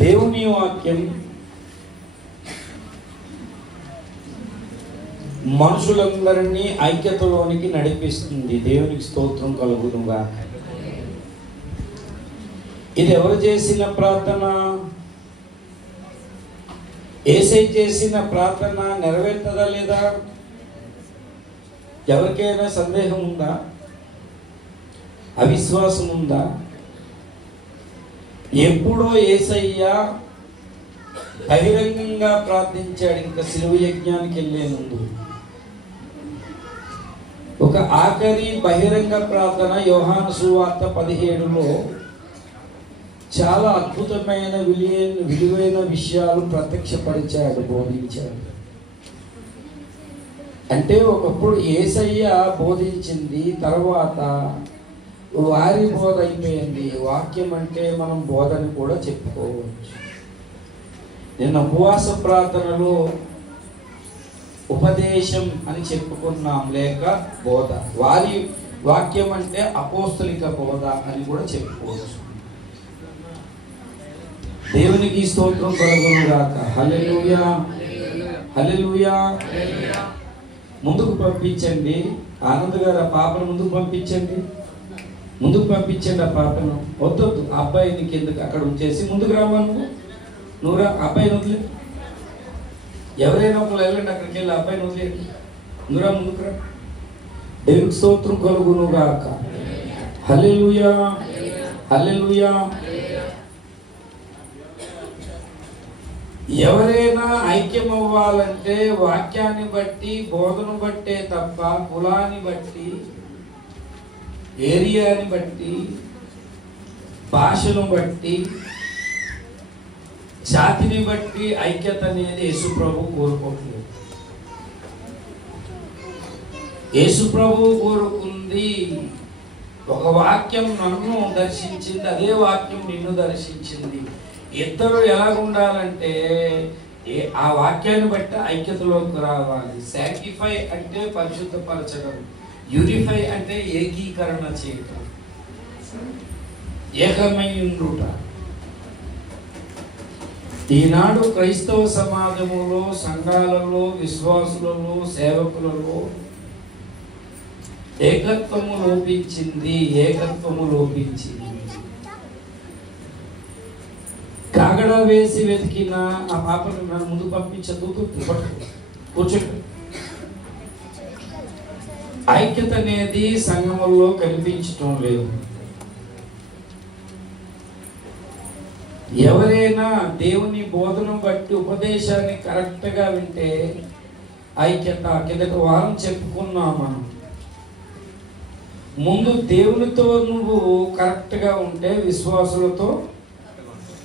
దేవుని వాక్యం మనుషులందరినీ ఐక్యతలోనికి నడిపిస్తుంది. దేవునికి స్తోత్రం కలుగునుగా. ఇది ఎవరు చేసిన ప్రార్థన? యేసయ్య చేసిన ప్రార్థన నెరవేరుతుందా లేదా? ఎవరికైనా సందేహం ఉందా? అవిశ్వాసం ఉందా? ఎప్పుడో యేసయ్య బహిరంగంగా ప్రార్థించాడు, ఇంకా శిలువ యజ్ఞానికి వెళ్ళే ముందు. ఒక ఆఖరి బహిరంగ ప్రార్థన యోహాను సువార్త 17లో చాలా అద్భుతమైన విలువైన విషయాలు ప్రత్యక్షపరిచాడు, బోధించాడు. అంటే ఒకప్పుడు యేసయ్య బోధించింది, తర్వాత వారి బోధ అయిపోయింది. వాక్యం అంటే మనం బోధని కూడా చెప్పుకోవచ్చు. నిన్న ఉపవాస ప్రార్థనలో ఉపదేశం అని చెప్పుకున్నాం, లేక బోధ. వారి వాక్యం అంటే అపోస్తలిక బోధ అని కూడా చెప్పుకోవచ్చు. దేవునికి స్తోత్రం కలుగునుగాక. హల్లెలూయా, హల్లెలూయా. ముందుకు పంపించండి. ఆనంద్ గారు ఆ పాపను ముందుకు పంపించండి, ముందుకు పంపించండి. ఆ పాపను వద్దొద్దు, ఆ అబ్బాయిని కిందకి అక్కడ ఉంచేసి ముందుకు రావాలి. నువ్వు రా, అబ్బాయిని వదిలే. ఎవరైనా ఒకళ్ళు వెళ్ళండి, అక్కడికి వెళ్ళి అబ్బాయిని వదిలేయండి. నువ్వురా, ముందుకు రా. దేవునికి స్తోత్రం కలుగునుగాక. హల్లెలూయా, హల్లెలూయా. ఎవరైనా ఐక్యం అవ్వాలంటే వాక్యాన్ని బట్టి, బోధను బట్టే తప్ప కులాన్ని బట్టి, ఏరియాని బట్టి, భాషను బట్టి, జాతిని బట్టి ఐక్యత అనేది యేసుప్రభు కోరుకోవట్లేదు. యేసుప్రభు కోరుకుంది ఒక వాక్యం నన్ను దర్శించింది, అదే వాక్యం నిన్ను దర్శించింది. ఇద్దరు ఎలాగుండాలంటే ఆ వాక్యాన్ని బట్టి ఐక్యతలోకి రావాలి. శాంటిఫై అంటే పరిశుద్ధపరచడం, యూనిఫై అంటే ఏకీకరణ చేయటం, ఏకమై ఉండుట. ఈనాడు క్రైస్తవ సమాజములో, సంఘాలలో, విశ్వాసులలో, సేవకులలో ఏకత్వము లోపించింది, ఏకత్వము లోపించింది. కాగడ వేసి వెతికిన ఆ పాపను నన్ను ముందు పంపించదు, కూర్చోండి. ఐక్యత అనేది సంఘములో కనిపించటం లేదు. ఎవరైనా దేవుని బోధన బట్టి ఉపదేశాన్ని కరెక్ట్గా వింటే ఐక్యత. కిందటి వారం చెప్పుకున్నాం మనం. ముందు దేవునితో నువ్వు కరెక్ట్గా ఉంటే విశ్వాసులతో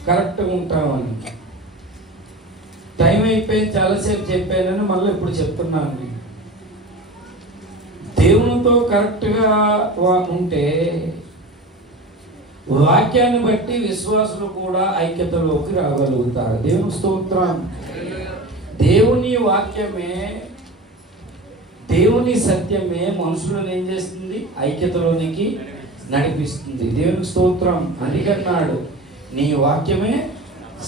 కరెక్ట్గా ఉంటామని. టైం అయిపోయింది, చాలాసేపు చెప్పానని మళ్ళీ ఇప్పుడు చెప్తున్నాను. దేవునితో కరెక్ట్గా ఉంటే వాక్యాన్ని బట్టి విశ్వాసులు కూడా ఐక్యతలోకి రాగలుగుతారు. దేవుని స్తోత్రం. దేవుని వాక్యమే, దేవుని సత్యమే మనుషులను ఏం చేస్తుంది? ఐక్యతలోనికి నడిపిస్తుంది. దేవుని స్తోత్రం. అందుకన్నాడు, నీ వాక్యమే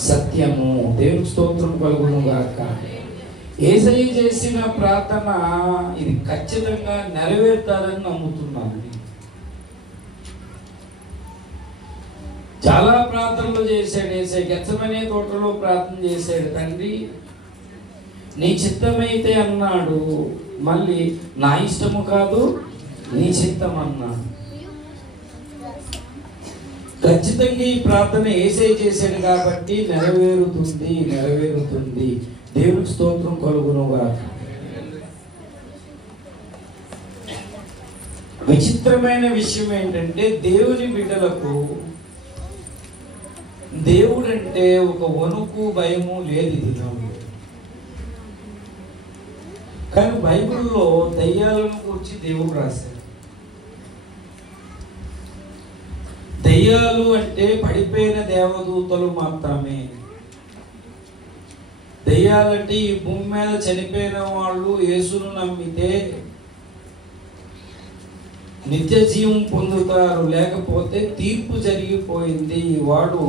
సత్యము. దేవుని స్తోత్రం కలుగునుగాక. యేసయ్య చేసిన ప్రార్థన ఇది ఖచ్చితంగా నెరవేరుతారని నమ్ముతున్నాను. చాలా ప్రార్థనలు చేశాడు యేసయ్య. గెత్సెమనే తోటలో ప్రార్థన చేశాడు. తండ్రి నీ చిత్తమైతే అన్నాడు, మళ్ళీ నా ఇష్టము కాదు నీ చిత్తం అన్నాడు. ఖచ్చితంగా ఈ ప్రార్థన యేసయ్య చేశాడు కాబట్టి నెరవేరుతుంది, నెరవేరుతుంది. దేవునికి స్తోత్రం కలుగునుగాక. విచిత్రమైన విషయం ఏంటంటే, దేవుని బిడ్డలకు దేవుడంటే ఒక వణుకు, భయము లేదు ఈ దినంలో. కానీ బైబిల్లో దయ్యాలను గురించి దేవుడు రాశాడు. దయ్యాలు అంటే పడిపోయిన దేవదూతలు మాత్రమే. దయ్యాలంటే ఈ భూమి మీద చనిపోయిన వాళ్ళు యేసును నమ్మితే నిత్య జీవం పొందుతారు, లేకపోతే తీర్పు జరిగిపోయింది, వాడు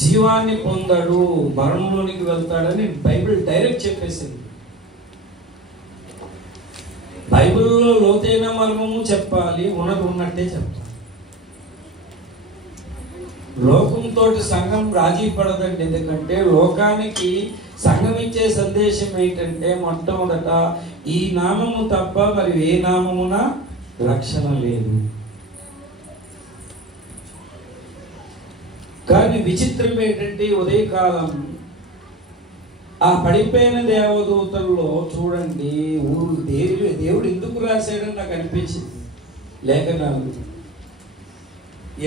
జీవాన్ని పొందడు, మరణంలోనికి వెళ్తాడని బైబిల్ డైరెక్ట్ చెప్పేసింది. బైబిల్లో లోతైన మర్మము చెప్పాలి, ఉన్నట్టే చెప్పాలి. లోకంతో సంఘం రాజీ పడదండి. ఎందుకంటే లోకానికి సంఘం ఇచ్చే సందేశం ఏంటంటే మొట్టమొదట ఈ నామము తప్ప మరి ఏ నామమున రక్షణ లేదు. కానీ విచిత్రం ఏంటంటే ఉదయకాలం ఆ పడిపోయిన దేవదూతల్లో చూడండి, దేవుడు ఎందుకు రాశాడని నాకు అనిపించింది లేఖనాలు.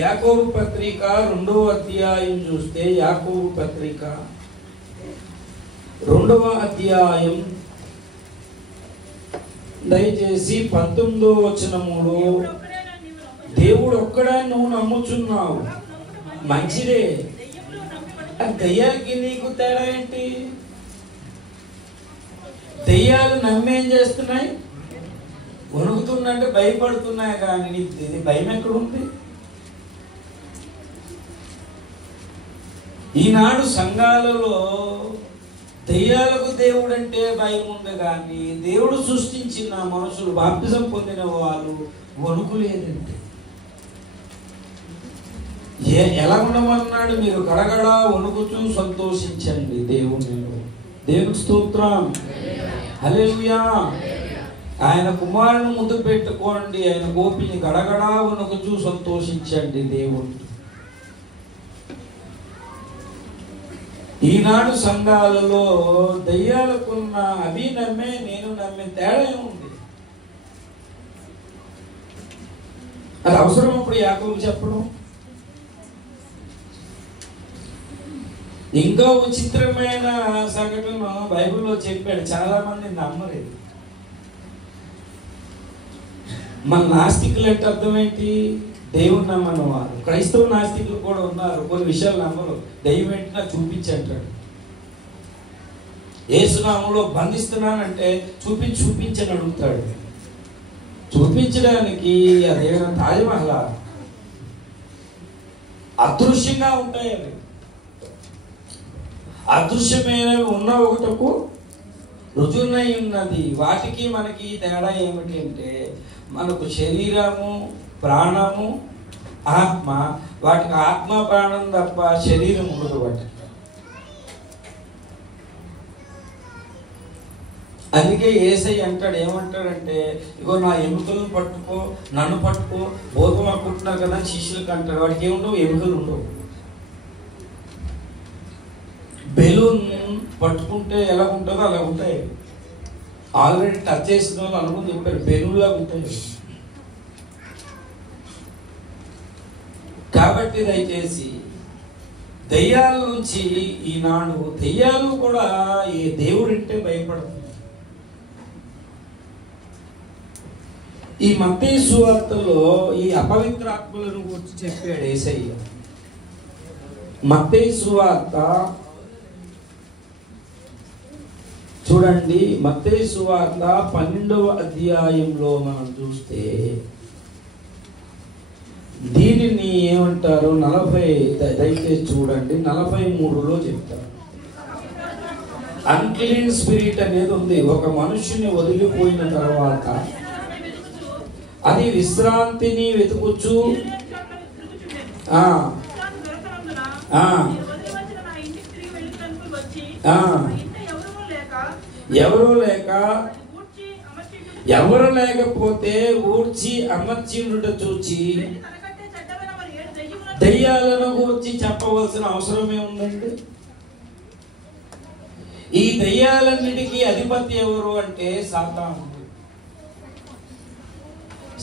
యాకోబు పత్రిక 2వ అధ్యాయం చూస్తే, యాకోబు పత్రిక 2వ అధ్యాయం దయచేసి 19వ వచనములో, దేవుడు ఒక్కడే నువ్వు నమ్ముచున్నావు, మంచిదే. దయ్యాలకి నీకు తేడా ఏంటి? దయ్యాలు నమ్మేం చేస్తున్నాయి? వణుకుతున్నట్టే భయపడుతున్నాయి. కానీ నీకు భయం ఎక్కడుంది? ఈనాడు సంఘాలలో దయ్యాలకు దేవుడు అంటే భయం ఉంది, కానీ దేవుడు సృష్టించిన మనుషులు, బాప్తిజం పొందిన వాళ్ళు వణుకు లేదంటే ఎలా ఉండమన్నాడు? మీరు గడగడ వణుకుచూ సంతోషించండి దేవునికి స్తోత్రం, హల్లెలూయా. ఆయన కుమారుని ముందు పెట్టుకోండి, ఆయన గోపిని గడగడా వణుకుచూ సంతోషించండి దేవుడు. ఈనాడు సంఘాలలో దయ్యాలకున్న అవి నమ్మే నేను నమ్మే తేడా ఉంది. అది అవసరం అప్పుడు యాకోబు చెప్పడం. ఇంకా విచిత్రమైన సంఘటన బైబిల్లో చెప్పాడు, చాలా మంది నమ్మలేదు. మన నాస్తికులు అంటే అర్థం ఏంటి? దేవుడు నమ్మని వారు. క్రైస్తవ నాస్తికులు కూడా ఉన్నారు, కొన్ని విషయాలు నమ్మరు. దైవం ఏంటి నాకు చూపించంటాడు. యేసునామంలో బంధిస్తున్నానంటే చూపించని అడుగుతాడు. చూపించడానికి అదేమైనా తాజ్మహల్? అదృశ్యంగా ఉంటాయి అవి. అదృశ్యమైనవి ఉన్న ఒకటకు రుజువునై ఉన్నది. వాటికి మనకి తేడా ఏమిటి అంటే, మనకు శరీరము, ప్రాణము, ఆత్మ. వాటికి ఆత్మ ప్రాణం తప్ప శరీరం ఉండదు వాటికి. అందుకే యేసయ్య అంటాడు, ఏమంటాడంటే, ఇగో నా ఎముకలను పట్టుకో, నన్ను పట్టుకో, భోగం అనుకుంటున్నారు కదా శిష్యులకు అంటాడు. వాటికి ఏముండవు, ఎముకలు ఉండవు. బెలూన్ పట్టుకుంటే ఎలా ఉంటుందో అలా ఉంటాయి. ఆల్రెడీ టచ్ చేసిన వాళ్ళు అనుకుని చెప్పారు, బెలూన్ లాగా ఉంటాయి. కాబట్టి దయచేసి దెయ్యాల నుంచి ఈనాడు దెయ్యాలు కూడా ఈ దేవుడు అంటే భయపడుతుంది. ఈ మత్తయి సువార్తలో ఈ అపవిత్ర ఆత్మలను గురించి చెప్పాడు యేసయ్య. మత్తయి సువార్త చూడండి, మత్తయి సువార్త 12వ అధ్యాయంలో మనం చూస్తే దీనిని ఏమంటారు? 40 దయచేసి చూడండి, 43లో చెప్తారు. అన్క్లీన్ స్పిరిట్ అనేది ఉంది. ఒక మనుషుని వదిలిపోయిన తర్వాత అది విశ్రాంతిని వెతుకుచు ఎవరు లేకపోతే ఊడ్చి అమర్చిండుట చూచి దయ్యాలను గురించి చెప్పవలసిన అవసరమే ఉందండి. ఈ దయ్యాలన్నిటికీ అధిపతి ఎవరు అంటే సాతాను.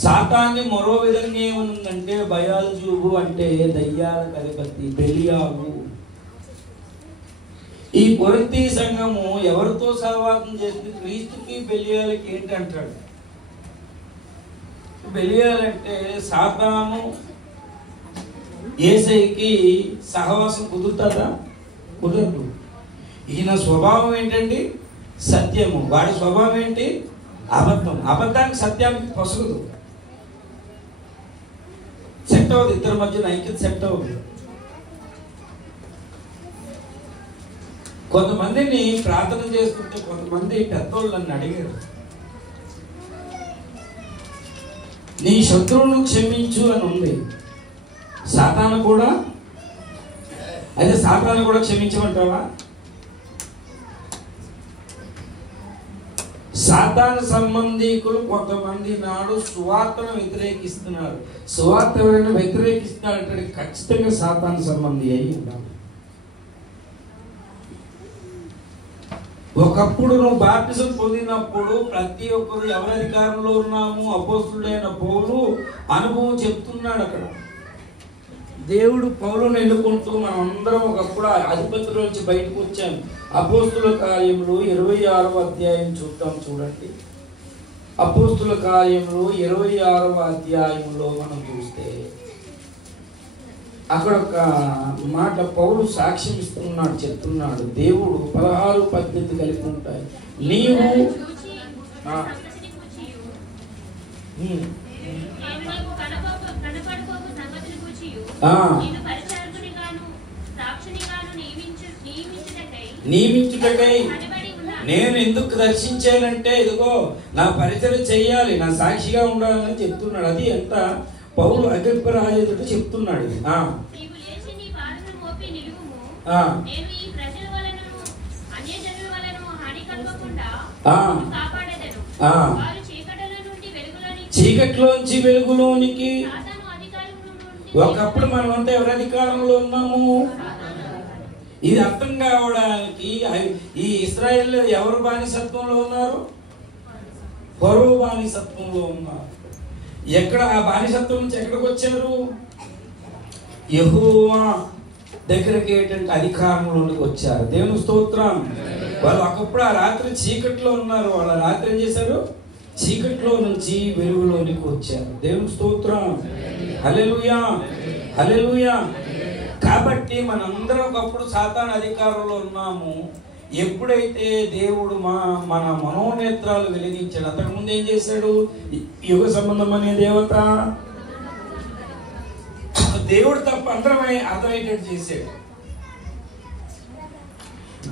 సాతాన్ని మరో విధంగా ఏముందంటే బయల్జూబు అంటే దయ్యాలకు అధిపతి బెలియాలు. ఈ కొరింథీ సంఘము ఎవరితో సహవాసం చేసింది? క్రీస్తుకి బెలియాలకి ఏంటంటాడు? బెలియాలంటే సాతాను యేసయ్యకి సహవాసం కుదురుతుందా? కుదరదు. ఈయన స్వభావం ఏంటండి? సత్యము. వాడి స్వభావం ఏంటి? అబద్ధం. అబద్ధానికి సత్యానికి పొసగదు, సెట్ అవ్వదు. ఇద్దరి మధ్యన ఐక్యత సెట్ అవ్వదు. కొంతమందిని ప్రార్థన చేసుకుంటే కొంతమంది పెద్దోళ్ళు నన్ను అడిగారు, నీ శత్రువును క్షమించు అని ఉంది. సాతాను కూడా అయితే సాతాను కూడా క్షమించమంటావా? సాతాను సంబంధికులు కొంతమంది నాడు సువార్తను వ్యతిరేకిస్తున్నారు. సువార్త ఎవరైనా వ్యతిరేకిస్తున్నారంటే ఖచ్చితంగా సాతాను సంబంధి అయి ఉండాలి. ఒకప్పుడు నువ్వు బాప్టిజం పొందినప్పుడు ప్రతి ఒక్కరు ఎవరి అధికారంలో ఉన్నాము, అపోస్తుడైన పౌలు అనుభవం చెప్తున్నాడు. అక్కడ దేవుడు పౌలును ఎన్నుకుంటూ మనం అందరం ఒకప్పుడు అధిపతుల నుంచి బయటకు వచ్చాము. అపోస్తుల కార్యములు 26వ అధ్యాయం చూద్దాం, చూడండి. అపోస్తుల కార్యములు 26వ అధ్యాయంలో మనం చూస్తే అక్కడ ఒక మాట పౌలు సాక్ష్యం ఇస్తున్నాడు, చెప్తున్నాడు. దేవుడు 16 పద్ధతి కలిపి ఉంటాయి. నీవు నియమించుటకై నేను ఎందుకు దర్శించానంటే, ఇదిగో నా పరిచయం చెయ్యాలి, నా సాక్షిగా ఉండాలని చెప్తున్నాడు. అది ఎంత పౌలు అగ్రిప్ప రాజు ఎదుట చెప్తున్నాడు. చీకట్లోంచి వెలుగులోనికి. ఒకప్పుడు మనం అంతా ఎవరి అధికారంలో ఉన్నాము? ఇది అర్థం కావడానికి ఈ ఇశ్రాయేలు ఎవరు బానిసత్వంలో ఉన్నారు? ఫరో బానిసత్వంలో ఉన్నారు. ఎక్కడ ఆ బానిసత్వం నుంచి ఎక్కడికి వచ్చారు? యెహోవా దగ్గరికి ఏంటంటే అధికారంలోకి వచ్చారు. దేవుని స్తోత్రం. వాళ్ళు ఒకప్పుడు ఆ రాత్రి చీకట్లో ఉన్నారు. వాళ్ళ రాత్రి ఏం చేశారు? చీకట్లో నుంచి వెలుగులోనికి వచ్చారు. దేవుని స్తోత్రం. హల్లెలూయా, హల్లెలూయా. కాబట్టి మనందరం ఒకప్పుడు సాతాను అధికారంలో ఉన్నాము. ఎప్పుడైతే దేవుడు మన మనోనేత్రాలు వెలిగించాడు, అంతకుముందు ఏం చేశాడు? యుగ సంబంధం అనే దేవత దేవుడు తప్ప అందరం అర్థమయ్యేటట్టు చేశాడు.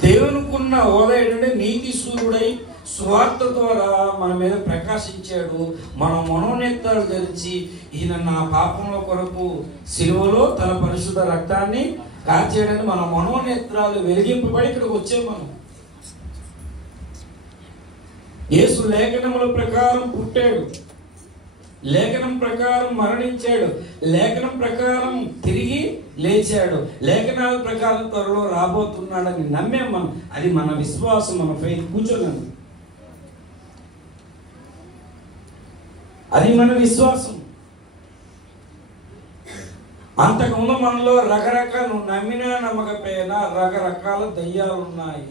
దేవునికున్న హోదా ఏంటంటే నీతి సూర్యుడై స్వార్థ ద్వారా మన మీద ప్రకాశించాడు. మన మనోనేత్రాలు తెరిచి ఈయన నా పాపంలో కొరకు సిలువలో తన పరిశుద్ధ రక్తాన్ని కార్చేయడానికి మన మనోనేత్రాలు వెలిగింపబడి ఇక్కడికి వచ్చాము. మనం యేసు లేఖనముల ప్రకారం పుట్టాడు, లేఖనం ప్రకారం మరణించాడు, లేఖనం ప్రకారం తిరిగి లేచాడు, లేఖనాల ప్రకారం త్వరలో రాబోతున్నాడని నమ్మాం మనం. అది మన విశ్వాసం, మన ఫెయిత్. కూర్చోలేము, అది మన విశ్వాసం. అంతకుముందు మనలో రకరకాలు నమ్మినా నమ్మకపోయినా రకరకాల దయ్యాలు ఉన్నాయి.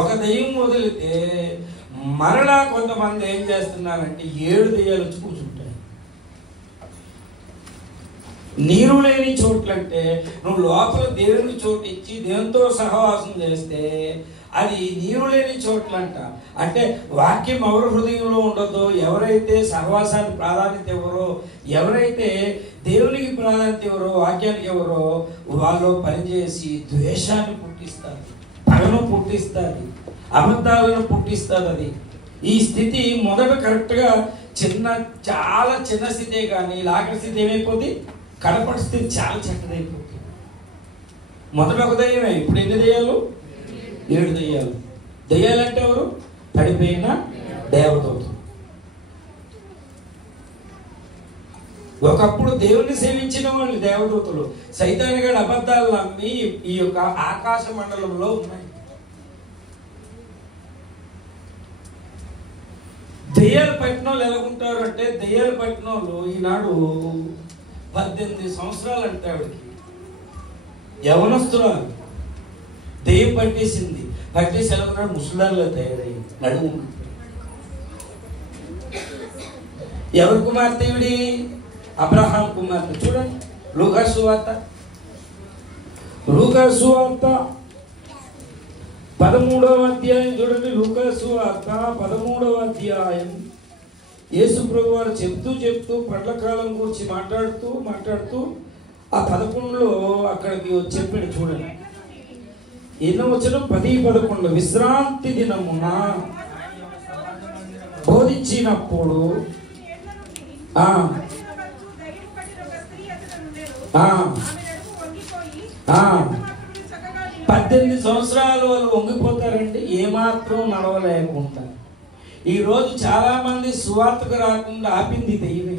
ఒక దయ్యం వదిలితే మరలా కొంతమంది ఏం చేస్తున్నారంటే 7 దయ్యాలు వచ్చి కూర్చుంటాయి. నీరు లేని చోట్లంటే నువ్వు లోపల దేవుని చోటు ఇచ్చి దేవునితో సహవాసం చేస్తే అది నీరు లేని చోట్లంట. అంటే వాక్యం ఎవరి హృదయంలో ఉండదో, ఎవరైతే సహవాసానికి ప్రాధాన్యత ఎవరో, ఎవరైతే దేవునికి ప్రాధాన్యత ఎవరో, వాక్యానికి ఎవరో, వాళ్ళు పనిచేసి ద్వేషాన్ని పుట్టిస్తారు, పగను పుట్టిస్తుంది, అబద్ధాలను పుట్టిస్తుంది. అది ఈ స్థితి మొదట కరెక్ట్గా చాలా చిన్న స్థితే, కానీ లాకటి స్థితి ఏమైపోతుంది? కడపటి స్థితి చాలా చక్కదైపోతుంది. మొదట ఒక దయ్యమే, ఇప్పుడు ఎన్ని దయ్యాలు? 7 దయ్యాలు. దయ్యాలంటే ఎవరు? పడిపోయిన దేవదూతలు. ఒకప్పుడు దేవుణ్ణి సేవించిన వాళ్ళు దేవదూతలు. సైతానుగాడు అబద్ధాలు నమ్మి ఈ యొక్క ఆకాశ మండలంలో ఉన్నాయి. దయ్యాలు పట్టిన వాళ్ళు ఎలా ఉంటారు అంటే, దయ్యాలు పట్టిన వాళ్ళు ఈనాడు 18 సంవత్సరాలు అంటే ఆవిడకి యవనస్తురాలు దెయ్యం పట్టేసింది. పట్టేసి ఎలా ఉన్నాడు? ముసలాల్లో తయారయ్యింది, నడుము. ఎవరి కుమార్తె ఈవిడి? అబ్రహాం కుమార్తె. చూడండి లూకా సువార్త 13వ అధ్యాయం చూడండి. లూకా సువార్త 13వ అధ్యాయం. యేసు ప్రభు వారు చెప్తూ పండ్ల కాలం గురించి మాట్లాడుతూ ఆ 11లో అక్కడికి చెప్పాడు. చూడండి, ఎన్నో వచనం 10-11 విశ్రాంతి దినమున బోధించినప్పుడు ఆ 18 సంవత్సరాలు వాళ్ళు వంగిపోతారండి, ఏమాత్రం నడవలేకుండా. ఈరోజు చాలా మంది సువార్తకు రాకుండా ఆపింది దెయ్యమే.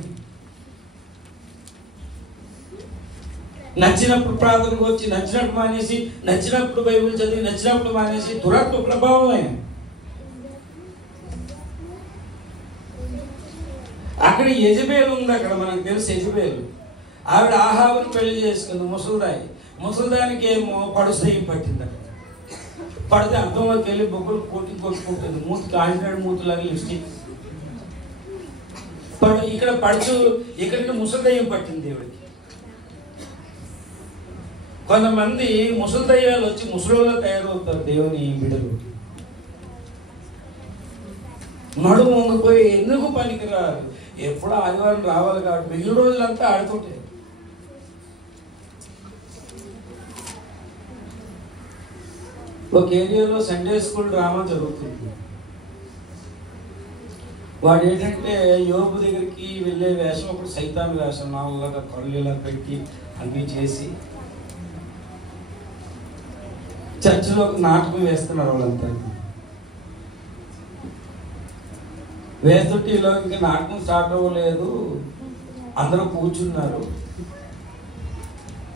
నచ్చినప్పుడు ప్రార్థనకు వచ్చి, నచ్చినప్పుడు మానేసి, నచ్చినప్పుడు బైబిల్ చదివి, నచ్చినప్పుడు మానేసి, దురాత్మ ప్రభావమే. అక్కడ యెజబేలు ఉంది, అక్కడ మనకు తెలుసు యెజబేలు. ఆవిడ ఆహాబుని పెళ్లి చేసుకుంది, ముసలిదానికి ఏమో పడుదయ్యం పట్టింది. అక్కడ పడితే అర్థంలోకి వెళ్ళి బొగ్గులు కొట్టుకుంటుంది, మూతి కాలినాడు మూతులాగా లిప్స్టిక్ ఇక్కడ పడుచు, ఇక్కడికి ముసలిదయ్యం పట్టింది దేవుడికి. కొంతమంది ముసలి దయ్యాలు వచ్చి ముసలిలో తయారవుతారు దేవుని బిడ్డలు. నడుము వంగిపోయి ఎందుకు పనికిరారు, ఎప్పుడో ఆదివారం రావాలి కాబట్టి మిగిలిన రోజులంతా ఆడుతుంటాయి. ఒక ఏరియాలో సండే స్కూల్ డ్రామా జరుగుతుంది. వాడు ఏంటంటే యోబు దగ్గరికి వెళ్ళే వేషం అప్పుడు సైతాన్ వేషం, నాలుగులాగా కళ్ళు ఇలా పెట్టి అన్నీ చేసి చర్చిలో ఒక నాటకం వేస్తున్నారు. వాళ్ళంతా వేస్తుంటే ఇలా ఇంకా నాటకం స్టార్ట్ అవ్వలేదు, అందరూ కూర్చున్నారు.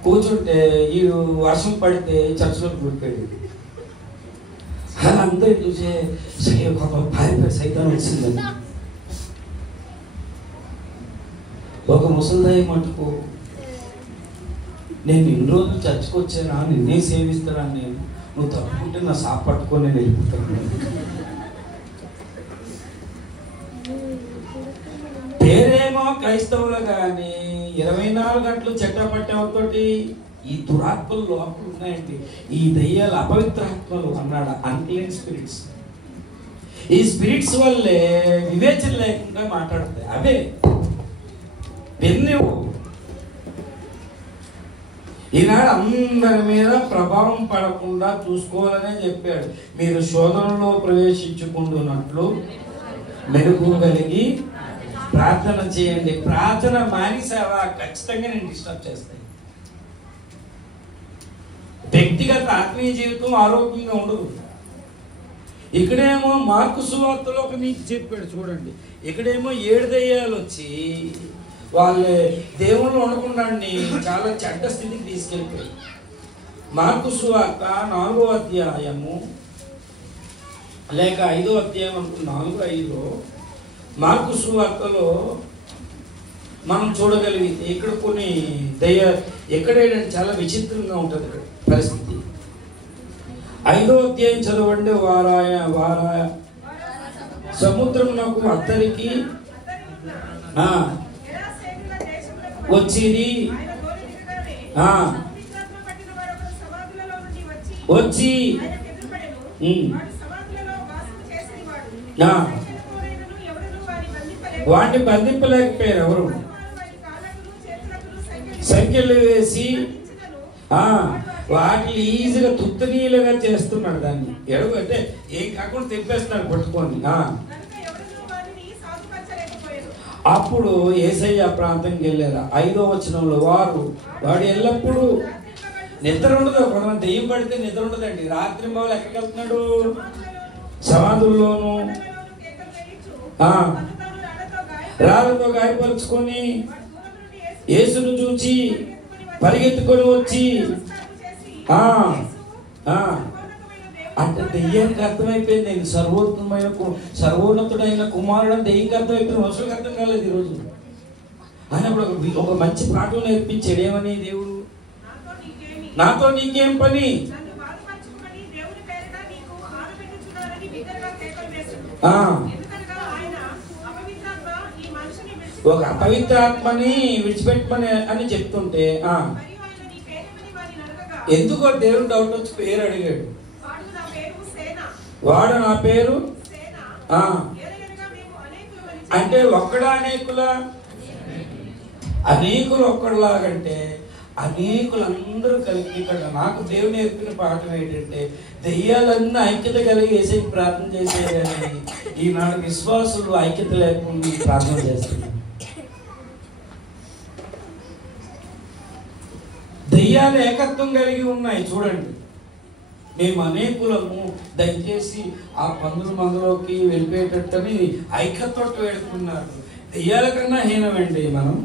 కూర్చుంటే ఈ వర్షం పడితే చర్చిలోకి దూరిపోయాడు. అందరూ చూసే పారిపోయి సైతం వచ్చిందని. ఒక ముసలిదాయి మటుకు, నేను ఇన్ని రోజులు చర్చకు వచ్చానా, నిన్నే సేవిస్తానా, నేను నువ్వు తప్పుకుంటే నా సాప్ పట్టుకొని నేను వెళ్ళిపోతాను. పేరేమో క్రైస్తవులు కానీ 24 గంటలు చెట్టపట్టేతోటి ఈ దురాత్మలు లోపల ఉన్నాయండి. ఈ దయ్యాలు అపవిత్రాత్మలు అన్నాడు, అన్క్లీన్ స్పిరిట్స్. ఈ స్పిరిట్స్ వల్లే వివేచన లేకుండా మాట్లాడతాయి. అవే పెన్ను ఈనాడు అందరి మీద ప్రభావం పడకుండా చూసుకోవాలనే చెప్పాడు. మీరు శోధనలో ప్రవేశించుకుంటున్నట్లు మెరుగు కలిగి ప్రార్థన చేయండి. ప్రార్థన మానేసావా ఖచ్చితంగా నేను డిస్టర్బ్ చేస్తాను. వ్యక్తిగత ఆత్మీయ జీవితం ఆరోగ్యంగా ఉండదు. ఇక్కడేమో మార్కు సువార్తలో ఒక నీతి చెప్పాడు చూడండి. ఇక్కడేమో 7 దయ్యాలు వచ్చి వాళ్ళు దేవుళ్ళు ఉండకుండా చాలా చెడ్డ స్థితికి తీసుకెళ్ళిపోయి. మార్కు సువార్త 4వ అధ్యాయము లేక 5వ అధ్యాయం అనుకున్న 4-5 మార్కు సువార్తలో మనం చూడగలిగితే ఇక్కడ కొన్ని ఎక్కడేంటంటే చాలా విచిత్రంగా ఉంటుంది ఇక్కడ పరిస్థితి. 5వ అధ్యాయం చదవండి. వారాయ సముద్రమునకు అద్దరికి వచ్చింది. వచ్చి వాటిని బంధింపలేకపోయారు. ఎవరు సంఖ్యలు వేసి వాటిని ఈజీగా తుత్తనీలుగా చేస్తున్నాడు. దాన్ని ఎడుగు అంటే ఏం కాకుండా తెప్పేస్తున్నాడు పట్టుకొని. అప్పుడు యేసయ్య ప్రాంతంకి వెళ్ళారు. 5వ వచనంలో వాడు ఎల్లప్పుడూ నిద్ర ఉండదు. కొంతమంది దెయ్యం పడితే నిద్ర ఉండదండి. రాత్రి మొదలు ఎక్కడికి వెళ్తున్నాడు? సమాధుల్లోనూ రాళ్ళతో గాయపరుచుకొని యేసును చూచి పరిగెత్తుకొని వచ్చి అంటే దెయ్యానికి అర్థమైపోయింది. సర్వోన్నతుడైన కుమారుడు దెయ్యంకి అర్థమైపోయింది. మనుషులకు అర్థం కాలేదు ఈరోజు. అన్నప్పుడు ఒక మంచి పాఠం నేర్పించాడు. ఏమని? దేవుడు నాతో నీకేం పని, ఒక అపవిత్రాత్మని విడిచిపెట్టమని అని చెప్తుంటే ఎందుకో దేవుడు డౌట్ వచ్చి పేరు అడిగాడు. వాడు నా పేరు అంటే ఒక్కడా అనేకుల అనేకులు ఒక్కడలాగంటే అనేకులందరూ కలిపి ఇక్కడ నాకు దేవుడు నేర్పిన పాఠం ఏంటంటే దెయ్యాలన్నీ ఐక్యత కలిగి వేసే ప్రార్థన చేసేయాలని ఈనాడు విశ్వాసులు ఐక్యత లేకుండా ప్రార్థన చేస్తున్నారు. దెయ్యాలు ఏకత్వం కలిగి ఉన్నాయి. చూడండి, మేము అనేకులము దయచేసి ఆ పందుల మందులోకి వెళ్ళిపోయేటట్టని ఐక్యతతో వేడుకున్నారు. దెయ్యాల కన్నా హీనమండి మనం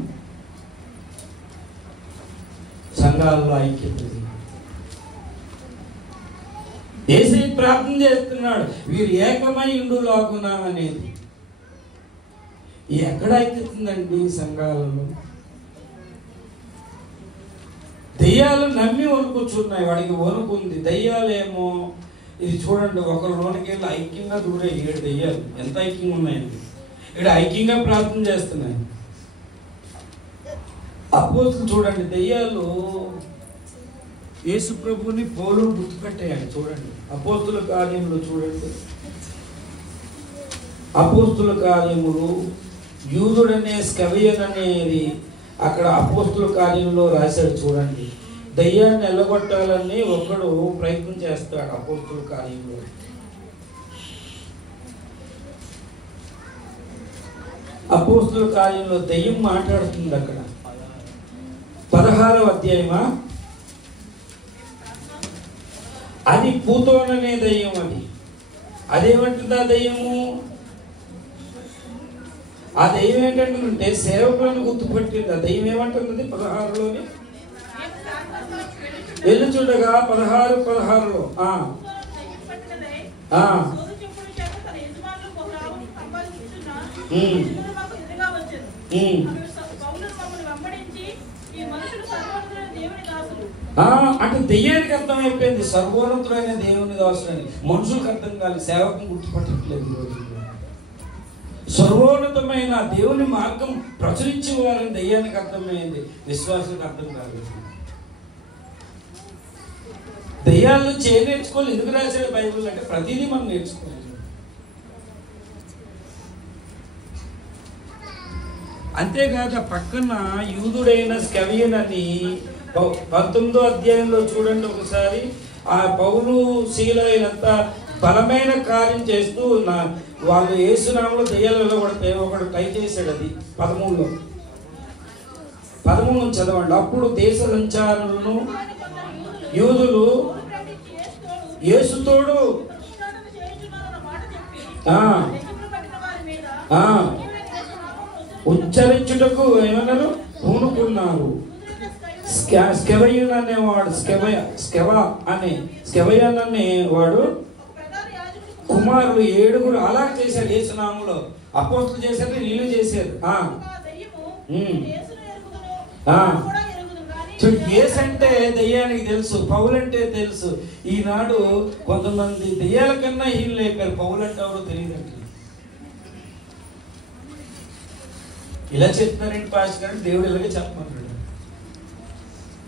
సంఘాల్లో ఐక్యత. యేసయ్య ప్రార్థన చేస్తున్నాడు, వీరు ఏకమై ఉండులాగునా అనేది. ఎక్కడ ఐక్యత ఉందండి సంఘాలలో? దెయ్యాలు నమ్మి వణుకుచున్నాయి, వాడికి వణుకుంది. దెయ్యాలేమో ఇది చూడండి, ఒకరు లోనికి వెళ్ళి ఐక్యంగా దూరే 7 దెయ్యాలు ఎంత ఐక్యంగా ఉన్నాయండి. ఇక్కడ ఐక్యంగా ప్రార్థన చేస్తున్నాయి. అపోస్తులు చూడండి, దెయ్యాలు యేసు ప్రభువుని పోలును గుర్తుపెట్టాయండి. చూడండి అపోస్తుల కార్యములు చూడండి, అపోస్తుల కార్యములు యూదుడనే స్కవియన్ అనేది అక్కడ అపోస్తుల కార్యంలో రాశాడు. చూడండి, దయ్యాన్ని ఎల్లగొట్టాలని ఒకడు ప్రయత్నం చేస్తాడు అపోస్తుల కార్యంలో. అపోస్తుల కార్యంలో దయ్యం మాట్లాడుతుంది. అక్కడ 16వ అధ్యాయమా, అది పూతోననే దయ్యం. అదేమంటుంది ఆ దయ్యము? ఆ దయ్యం ఏంటంటే సేవకులను గుర్తుపట్టింది. ఆ దయ్యం ఏమంటుంది 16లోని? వెళ్ళి చూడగా 16:16లో అంటే దెయ్యానికి అర్థమైపోయింది సర్వోన్నతుడైన దేవుని దాసుడని. మనుషులకు అర్థం కాదు, సేవకుని గుర్తుపట్టట్లేదు. ఈరోజు సర్వోన్నతమైన దేవుని మార్గం ప్రచురించే వారని దయ్యానికి అర్థమైంది, విశ్వాసానికి అర్థం కాదు. దయ్యాలను నేర్చుకోవాలి. ఎందుకు రాశాడు బైబిల్ అంటే ప్రతిదీ మనం నేర్చుకోవాలి. అంతేకాదు పక్కన యూదుడైన స్కవియన్ అని 19వ అధ్యాయంలో చూడండి ఒకసారి. ఆ పౌలు శీలైనంత బలమైన కార్యం చేస్తూ వాళ్ళు యేసునామములో దెయ్యాలు వెళ్ళగొడతాయి. ఒకడు ట్రై చేశాడు. అది 13లో 13 చదవండి. అప్పుడు దేశ సంచారులను యూదులు యేసుతోడు ఉచ్చరించుటకు ఏమన్నారు? పూనుకున్నారు. స్కెవయన్ అనేవాడు స్కెవయన్ అనేవాడు కుమారుడు 7 అలా చేశాడు యేసునామములో. అపోస్తులు చేశారు, వీళ్ళు చేశారు. యేసు అంటే దెయ్యానికి తెలుసు, పౌలు అంటే తెలుసు. ఈనాడు కొంతమంది దెయ్యాల కన్నా హీలు లేపారు. పౌలు అంటే ఎవరో తెలియదండి. ఇలా చెప్తున్నారండి పాస్టర్ గారు, దేవుడు ఇలాగే చెప్పమన్నాడు.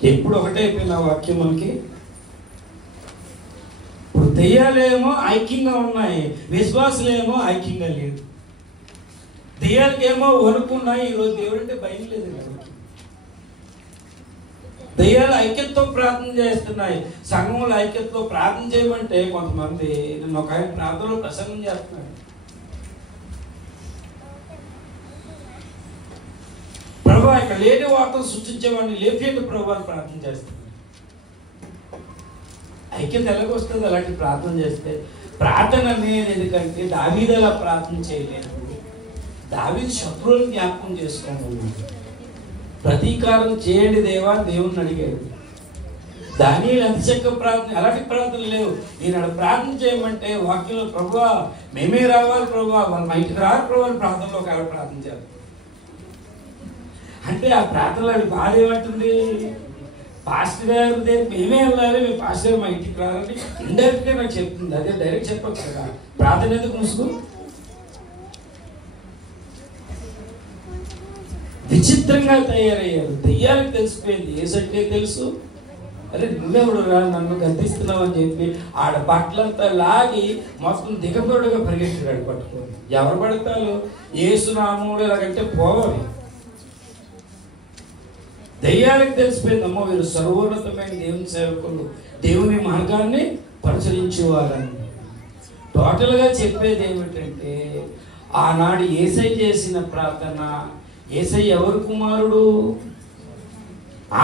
ఎప్పుడు ఒకటే అయిపోయింది ఆ వాక్యం మనకి. ఇప్పుడు దెయ్యాలేమో ఐక్యంగా ఉన్నాయి, విశ్వాసులేమో ఐక్యంగా లేదు. దెయ్యాలకేమో వణుకున్నాయి. ఈరోజు దేవుడు అంటే భయం లేదు. దెయ్యాలు ఐక్యతతో ప్రార్థన చేస్తున్నాయి. సంఘంలో ఐక్యతతో ప్రార్థన చేయమంటే కొంతమంది నిన్న ఒక ఆయన ప్రార్థనలో ప్రసంగం చేస్తున్నాడు. ప్రభు ఇక్కడ లేని వార్తలు సృష్టించేవాడిని లేపేది ప్రభు అని ప్రార్థన చేస్తున్నాడు. ఐక్యత ఎలాగొస్తుంది అలాంటి ప్రార్థన చేస్తే? ప్రార్థన అనేది ఎందుకంటే దావీదు అలా ప్రార్థన చేయలేదు. దావీదు శత్రువులను జ్ఞాపకం చేసుకోవాలి. ప్రతీకారం చేయండి దేవా అని దేవుణ్ణి అడిగాడు. దానియేలు ఎంత చక్కగా ప్రార్థన. అలాంటి ప్రార్థనలు లేవు. ఈనాడు ప్రార్థన చేయమంటే వాక్యంలో ప్రభువా మేమే రావాలి, ప్రభువా వాళ్ళు మా ఇంటికి రారు ప్రభు అని ప్రార్థనలో ఒక ఆవిడ ప్రార్థన చేయాలి. అంటే ఆ ప్రార్థనలో ఆవిడ బాధ ఏమంటుంది? పాస్టర్ గారు మేమే వెళ్ళాలి, మేము పాస్టర్ గారు మా ఇంటికి రాలని ఇండైరెక్ట్గా నాకు చెప్తుంది. అదే డైరెక్ట్ చెప్పచ్చు కదా. ప్రార్థన ఎందుకు ముసుగు? విచిత్రంగా తయారయ్యారు. దెయ్యాలకు తెలిసిపోయింది. ఏసంటే తెలుసు. అరే నువ్వెవడు రా నన్ను గద్దిస్తున్నావు అని చెప్పి ఆడ బట్టలంతా లాగి మొత్తం దిగబడుగా పరిగెట్టాడు పట్టుకొని. ఎవరు పడతారు? యేసునామములో ఎలాగంటే పోవాలి. దయ్యాలకు తెలిసిపోయిందమ్మో వీరు సర్వోన్నతమైన దేవుని సేవకులు, దేవుని మార్గాన్ని పరిచరించేవారని. టోటల్గా చెప్పేది ఏమిటంటే ఆనాడు యేసయ్య చేసిన ప్రార్థన, యేసయ్య ఎవరు కుమారుడు?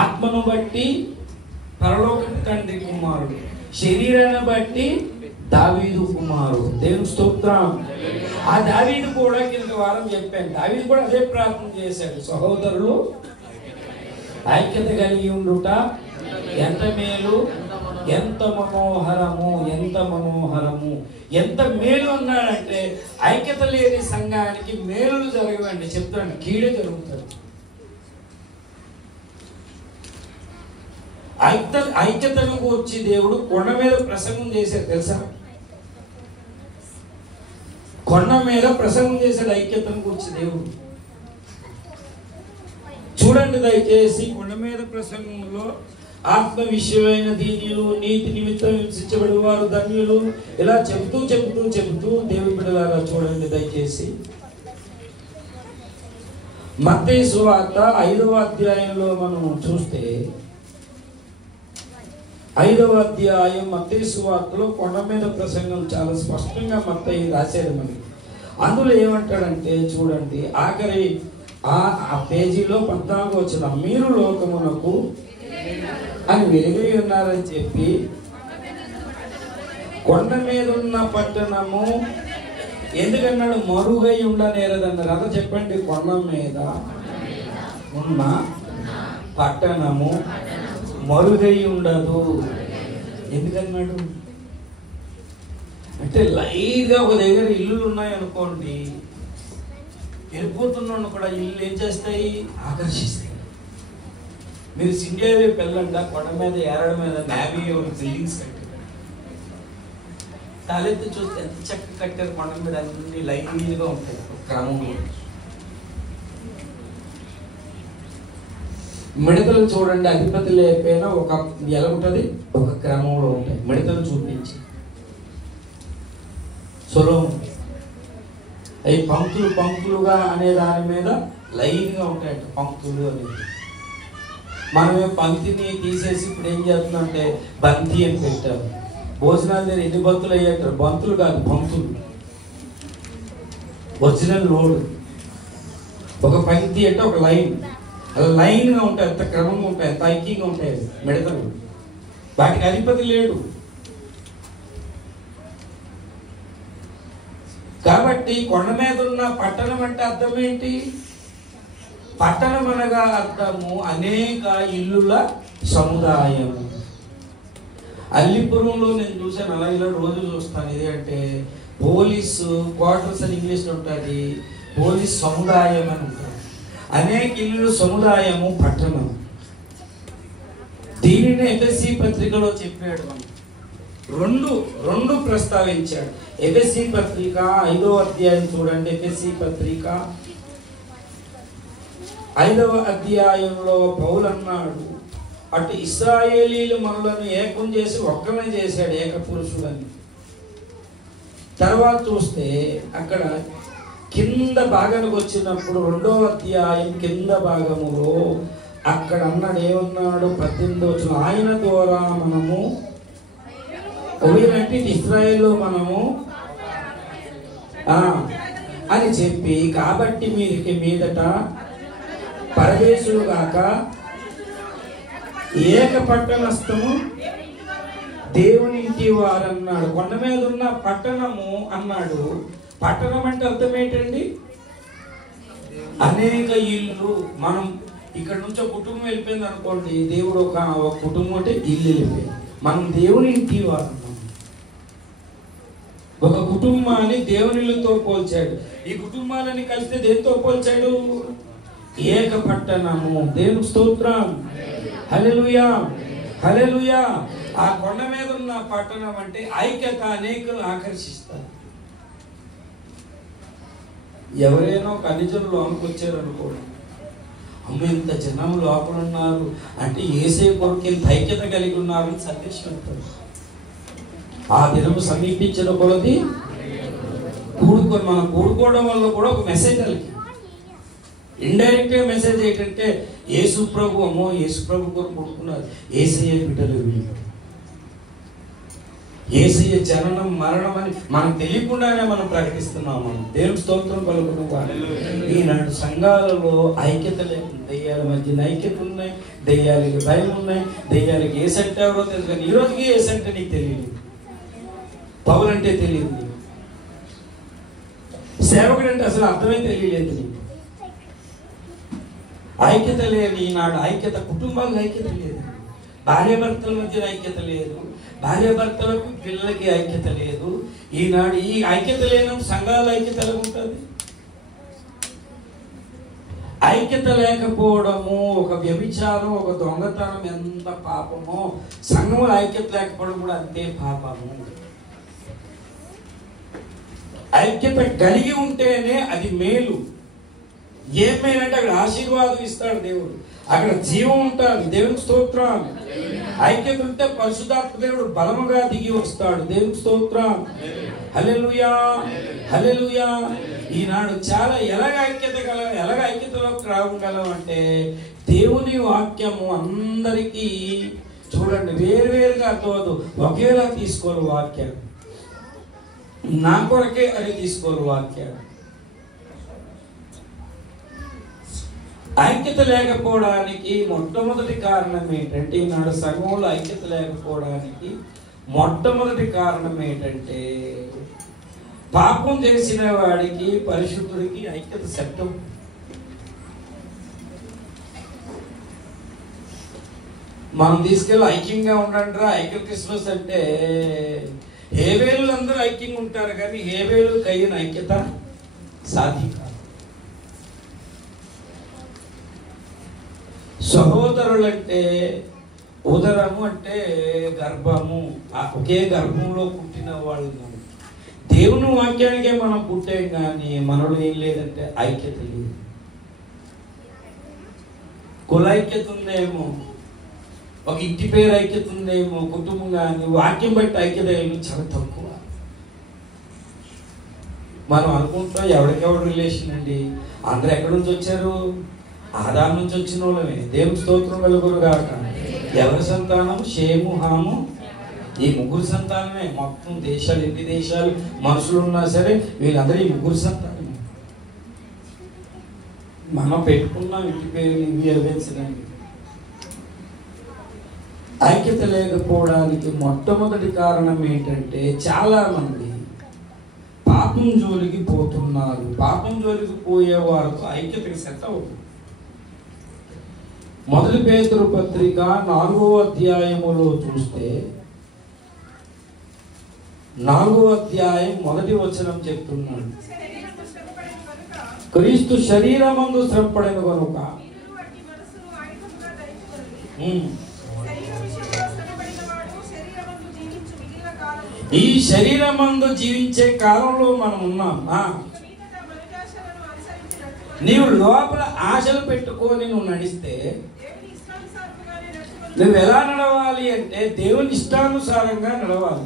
ఆత్మను బట్టి పరలోకపు తండ్రి కుమారుడు, శరీరాన్ని బట్టి దావీదు కుమారుడు. దేవుని స్తోత్రం. ఆ దావీదు కూడా కింద వారం చెప్పాను, దావీదు కూడా అదే ప్రార్థన చేశాడు. సహోదరులు ఐక్యత కలిగి ఉండుట ఎంత మేలు, ఎంత మనోహరము, ఎంత మనోహరము, ఎంత మేలు అన్నాడంటే ఐక్యత లేని సంఘానికి మేలులు జరగవండి. చెప్తాను, కీడే జరుగుతుంది. ఐక్యతను కూర్చి దేవుడు కొండ మీద ప్రసంగం చేశాడు తెలుసా? కొండ మీద ప్రసంగం చేశాడు ఐక్యతను కూర్చి దేవుడు. చూడండి దయచేసి, కొండ మీద ప్రసంగంలో ఆత్మ విషయమైన దీనులు, నీతి నిమిత్తం హింసించబడి వారు ధన్యులు, ఇలా చెబుతూ చెబుతూ చెబుతూ దేవుని బిడ్డలారా చూడండి దయచేసి. మత్తయి సువార్త 5వ అధ్యాయంలో మనం చూస్తే, 5వ అధ్యాయం మత్తయి సువార్తలో కొండ మీద ప్రసంగం చాలా స్పష్టంగా మత్తయి రాశాడు మనకి. అందులో ఏమంటాడంటే చూడండి, ఆఖరి ఆ పేజీలో 14వ వచనం, మీరు లోకమునకు అని వెలుగై ఉన్నారని చెప్పి కొండ మీద ఉన్న పట్టణము ఎందుకన్నాడు? మరుగై ఉండనేరదన్నారు. అలా చెప్పండి, కొండ మీద ఉన్న పట్టణము మరుగై ఉండదు. ఎందుకన్నాడు అంటే లైట్గా ఒక దగ్గర ఇల్లులు ఉన్నాయనుకోండి, వెళ్ళిపోతున్నాను కూడా ఇల్లు ఏం చేస్తాయి? ఆకర్షిస్తాయి. మీరు సిండియా వైపు వెళ్ళండి, కొండ మీద ఏరడ మీద నేవీ బిల్డింగ్స్ కట్టారు, తలెత్తి చూస్తే ఎంత చక్కగా కట్టారు. కొండ మీద అన్ని లైన్గా ఉంటాయి క్రమంలో. మిడతలు చూడండి, అధిపతి లేకపోయినా ఒక ఎలా ఉంటుంది, ఒక క్రమంలో ఉంటాయి. మిడతలు చూపించి సొలొమోను అవి పంక్తులు పంక్తులుగా అనే దాని మీద లైన్గా ఉంటాయంట పంక్తులు అనేది. మనమే పంక్తిని తీసేసి ఇప్పుడు ఏం చేస్తుందంటే బంతి అని పెట్టాము. భోజనాలు దగ్గర ఎన్ని బంతులు అయ్యారు? బంతులు కాదు, పంక్తులు. ఒరిజినల్ లోడ్ ఒక పంక్తి అంటే ఒక లైన్, అలా లైన్గా ఉంటాయి, ఎంత క్రమంగా ఉంటాయి, ఎంత ఐక్యంగా ఉంటాయి మిడతలు. వాటికి అధిపతి లేడు. కాబట్టి కొండ మీద ఉన్న పట్టణం అంటే అర్థం ఏంటి? పట్టణం అనగా అర్థము అనేక ఇల్లుల సముదాయము. అల్లిపురంలో నేను చూసాను, అలా ఇలా రోజు చూస్తాను. ఇదేంటే పోలీసు క్వార్టర్స్ అని ఇంగ్లీష్లో ఉంటుంది, పోలీస్ సముదాయం అని ఉంటుంది. అనేక ఇల్లు సముదాయము పట్టణం. దీనిని ఎఫెసీ పత్రికలో చెప్పాడు. మనం రెండు ప్రస్తావించాడు. ఎఫెసీ పత్రిక 5వ అధ్యాయం చూడండి. ఎఫెసీ పత్రిక 5వ అధ్యాయంలో పౌలు అన్నాడు, అటు ఇశ్రాయేలీలు మనలను ఏకం చేసి ఒక్కనే చేశాడు, ఏకపురుషుడని. తర్వాత చూస్తే అక్కడ కింద భాగానికి వచ్చినప్పుడు 2వ అధ్యాయం కింద భాగములో అక్కడ అన్నాడు, ఏమన్నాడు? 18వ వచనం, ఆయన ద్వారా మనము అంటే ఇశ్రాయేల్లో మనము అని చెప్పి, కాబట్టి మీరికి మీదట పరదేశులు కాక ఏక పట్టణస్థము దేవుని ఇంటి వారు అన్నాడు. కొండ మీద ఉన్న పట్టణము అన్నాడు. పట్టణం అంటే అర్థం ఏంటండి? అనేక ఇల్లు. మనం ఇక్కడ నుంచి ఒక కుటుంబం వెళ్ళిపోయింది అనుకోండి, దేవుడు ఒక కుటుంబం అంటే ఇల్లు వెళ్ళిపోయింది. మనం దేవుని ఇంటి వారు. ఒక కుటుంబాన్ని దేవునితో పోల్చాడు. ఈ కుటుంబాలని కలిస్తే దేనితో పోల్చాడు? ఏక పట్టణము. దేవుని స్తోత్రం. హల్లెలూయా, హల్లెలూయా. ఆ కొండ మీద ఉన్న పట్టణం అంటే ఐక్యత, అనేకులు ఆకర్షిస్తారు. ఎవరైనా ఒక అనిజం లోనికి వచ్చారు అనుకోండి, అమ్మ ఇంత జనం లోపల ఉన్నారు అంటే యేసయ్య కొరకు ఇంత ఐక్యత కలిగి ఉన్నారని సందేశం అంటారు. ఆ దినము సమీపించిన కొలది మనం కూడుకోవడం వల్ల కూడా ఒక మెసేజ్ కలిగి, ఇండైరెక్ట్గా మెసేజ్ ఏంటంటే యేసు ప్రభు అమ్మో యేసు ప్రభు కొరకు పుట్టుకున్నారు. యేసయ్య బిడ్డలు వీళ్ళు. యేసయ్య జననం మరణం అని మనకు తెలియకుండానే మనం ప్రకటిస్తున్నాం. మనం దేవుని స్తోత్రం కలుగును. ఈనాడు సంఘాలలో ఐక్యత లేకుండా దెయ్యాల మధ్య ఐక్యత ఉన్నాయి, దెయ్యాలకి భయం ఉన్నాయి, దెయ్యాలకి ఏసంటే ఎవరో తెలుసు కానీ ఈ రోజుకి ఏసంటే నీకు తెలియదు, పౌలు అంటే తెలియదు, సేవకుడు అంటే అసలు అర్థమే తెలియలేదు నీకు. ఐక్యత లేదు ఈనాడు. ఐక్యత కుటుంబాలకు ఐక్యత లేదు, భార్యాభర్తల మధ్య ఐక్యత లేదు, భార్యాభర్తలకు పిల్లలకి ఐక్యత లేదు. ఈనాడు ఈ ఐక్యత లేనప్పుడు సంఘాల ఐక్యత ఎలా ఉంటుంది? ఐక్యత లేకపోవడము ఒక వ్యభిచారం, ఒక దొంగతనం ఎంత పాపమో, సంఘముల ఐక్యత లేకపోవడం కూడా అంతే పాపము. ఐక్యత కలిగి ఉంటేనే అది మేలు. ఏం మేలు అంటే అక్కడ ఆశీర్వాదం ఇస్తాడు దేవుడు, అక్కడ జీవం ఉంటుంది. దేవునికి స్తోత్రం. ఐక్యత ఉంటే పరిశుద్ధాత్మ దేవుడు బలముగా దిగి వస్తాడు. దేవునికి స్తోత్రం. హల్లెలూయా, హల్లెలూయా. ఈనాడు చాలా ఎలాగ ఐక్యతలోకి రాగలం అంటే దేవుని వాక్యము అందరికీ చూడండి వేరువేరుగా అర్థమవుతూ ఒకేలా తీసుకోరు వాక్యాలు. నా కొరకే అని తీసుకోరు వాక్యాలు. ఐక్యత లేకపోవడానికి మొట్టమొదటి కారణం ఏంటంటే ఈనాడు సంఘంలో ఐక్యత లేకపోవడానికి మొట్టమొదటి కారణం ఏంటంటే పాపం చేసిన వాడికి పరిశుద్ధుడికి ఐక్యత చట్టం. మనం తీసుకెళ్ళి ఐక్యంగా ఉండండిరా, ఐక్య క్రిస్మస్ అంటే హేబేలు అందరూ ఐక్యంగా ఉంటారు కానీ హేబేలు కయ్యిన ఐక్యత సాధ్యం కాదు. సహోదరులంటే ఉదరము అంటే గర్భము, ఒకే గర్భంలో పుట్టిన వాళ్ళు. దేవుని వాక్యానికే మనం పుట్టాం కానీ మనలో ఏం లేదంటే ఐక్యత లేదు. కుల ఐక్యత ఉందేమో, ఒక ఇంటి పేరు ఐక్యత ఉందేమో, కుటుంబం కానీ వాక్యం బట్టి ఐక్యత చాలా తక్కువ. మనం అనుకుంటాం ఎవరికెవరు రిలేషన్ అండి, అందరూ ఎక్కడి నుంచి వచ్చారు? ఆదాము నుంచి వచ్చిన వాళ్ళమే. దేవుని స్తోత్రం వెలుగురు కాక. ఎవరి సంతానం? షేము, హాము, ఈ ముగ్గురు సంతానమే. మొత్తం దేశాలు, ఎన్ని దేశాలు మనుషులు ఉన్నా సరే వీళ్ళందరూ ఈ ముగ్గురు సంతానమే. మనం పెట్టుకున్నాం ఇంటి పేరు ఇవి అవేసినాయి. ఐక్యత లేకపోవడానికి మొట్టమొదటి కారణం ఏంటంటే చాలా మంది పాపం జోలికి పోతున్నారు. పాపం జోలికి పోయే వారితో ఐక్యతకి సెట్ అవుతుంది. మొదటి పేతురు పత్రిక 4వ అధ్యాయములో చూస్తే 4వ అధ్యాయం 1వ వచనం చెప్తున్నాడు, క్రీస్తు శరీరమందు శ్రమపడెను కనుక ఈ శరీరమందు జీవించే కాలంలో మనం ఉన్నాం. నీవు లోపల ఆశలు పెట్టుకొని నువ్వు నడిస్తే నువ్వు ఎలా నడవాలి అంటే దేవుని ఇష్టానుసారంగా నడవాలి.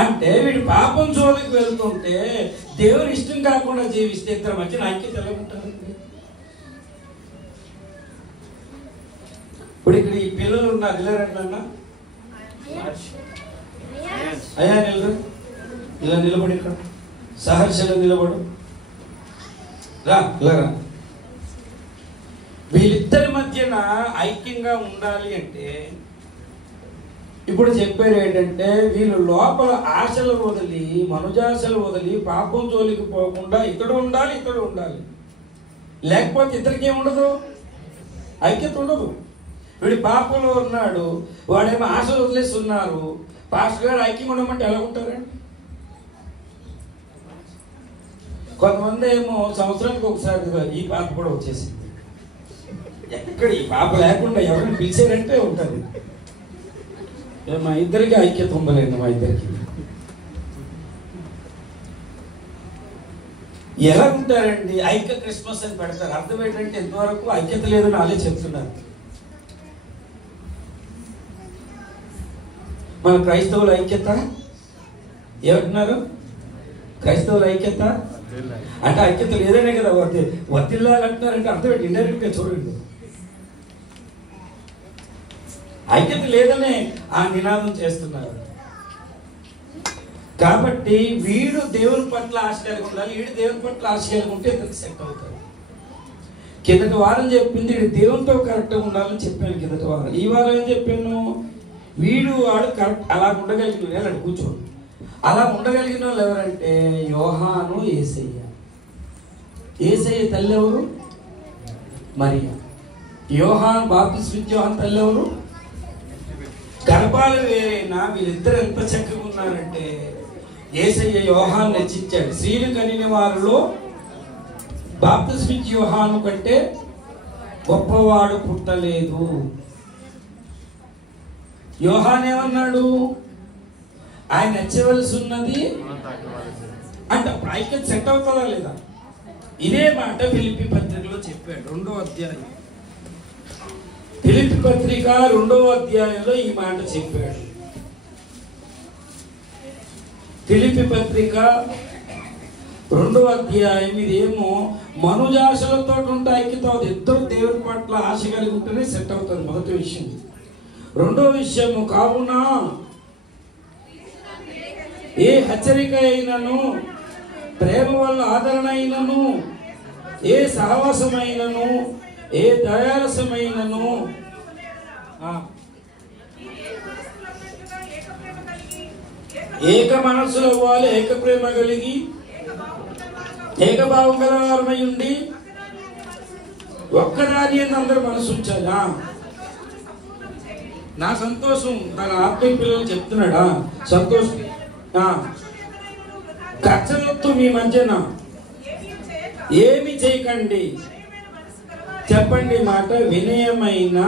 అంటే వీడు పాపం జోలికి వెళ్తుంటే దేవుని ఇష్టం కాకుండా జీవిస్తే ఇద్దరు మధ్య ఐక్యత ఎలా ఉంటుంది? ఇప్పుడు ఇక్కడ ఈ పిల్లలు ఉన్నారు, వెళ్ళారన్నా అయ్యా నిలబడు, ఇలా నిలబడి, ఇక్కడ సహర్షగా నిలబడు, రా ఇలా రా. వీళ్ళిద్దరి మధ్యన ఐక్యంగా ఉండాలి అంటే ఇప్పుడు చెప్పారు ఏంటంటే వీళ్ళు లోపల ఆశలు వదిలి, మనుజాశలు వదిలి, పాపం జోలికి పోకుండా ఇతడు ఉండాలి, ఇతడు ఉండాలి. లేకపోతే ఇద్దరికి ఏముండదు, ఐక్యత ఉండదు. వీడు పాపంలో ఉన్నాడు, వాడేమో ఆశలు వదిలేసి ఉన్నారు. పాస్టర్ గారు ఐక్యంగా ఉండమంటే ఎలా ఉంటారండి? కొంతమంది ఏమో సంవత్సరానికి ఒకసారి ఈ పాప కూడా వచ్చేసింది. ఎక్కడ ఈ పాప లేకుండా ఎవరిని పిలిచారంటే ఉంటుంది. మా ఇద్దరికి ఐక్యత ఉండలేదు. మా ఇద్దరికి ఎలా ఉంటారండి? ఐక్య క్రిస్మస్ అని పెడతారు. అర్థం ఏంటంటే ఎంతవరకు ఐక్యత లేదని వాళ్ళే చెప్తున్నారు. మన క్రైస్తవుల ఐక్యత ఏమంటున్నారు? క్రైస్తవుల ఐక్యత అంటే ఐక్యత లేదనే కదా వర్తిల్లాలంటున్నారంటే అర్థం ఏంటి? ఇండైరెక్ట్గా చూడండి, ఐక్యత లేదనే ఆ నినాదం చేస్తున్నారు. కాబట్టి వీడు దేవుని పట్ల ఆశ కలిగి ఉండాలి, వీడు దేవుని పట్ల ఆశ కలిగి ఉంటే ఇద్దరికి సెట్ అవుతారు. కిందటి వారం చెప్పింది వీడు దేవునితో కరెక్ట్గా ఉండాలని చెప్పాను కిందటి వారం. ఈ వారం ఏం చెప్పాను? వీడు వాడు కరెక్ట్ అలా ఉండగలిగిన వాళ్ళు కూర్చోండి. అలా ఉండగలిగిన వాళ్ళు ఎవరంటే యోహాను, యేసయ్య. యేసయ్య తల్లి ఎవరు? మరియా. యోహాన్ బాప్తిస్మా యోహాన్ తల్లి ఎవరు? గర్భాలు వేరైనా వీళ్ళిద్దరు ఎంత చక్కగా ఉన్నారంటే యేసయ్య యోహాను రచించాడు. స్త్రీలు కనిన వారిలో బాప్తిస్మా యోహాను కంటే గొప్పవాడు పుట్టలేదు. యోహాన్ ఏమన్నాడు? ఆయన నచ్చవలసి ఉన్నది అంటే ఐక్యత సెట్ అవుతుందా లేదా? ఇదే మాట ఫిలిప్పీ పత్రికలో చెప్పాడు. 2వ అధ్యాయం ఫిలిప్పీ పత్రిక 2వ అధ్యాయంలో ఈ మాట చెప్పాడు. ఫిలిప్పీ పత్రిక 2వ అధ్యాయం. ఇదేమో మనుజాశలతో ఉంటే ఐక్యత అవుతుంది. ఇద్దరు దేవుని పట్ల ఆశ కలిగి ఉంటేనే సెట్ అవుతుంది. మొదటి విషయం. రెండవ విషయము, కావున ఏ హెచ్చరిక అయినను, ప్రేమ వల్ల ఆదరణ అయినను, ఏ సహవాసమైనను, ఏ దయారసమైనను, ఏక మనస్సులో వాళ్ళు ఏక ప్రేమ కలిగి ఏకభావం గలవారమై ఉండి ఒక్కదాని అందరూ మనసు ఉంచాలా? నా సంతోషం తన ఆత్మీయ పిల్లలు చెప్తున్నాడా? సంతోషం. ఖర్చలొత్తు మీ మధ్యన ఏమి చేయకండి. చెప్పండి మాట, వినయమైన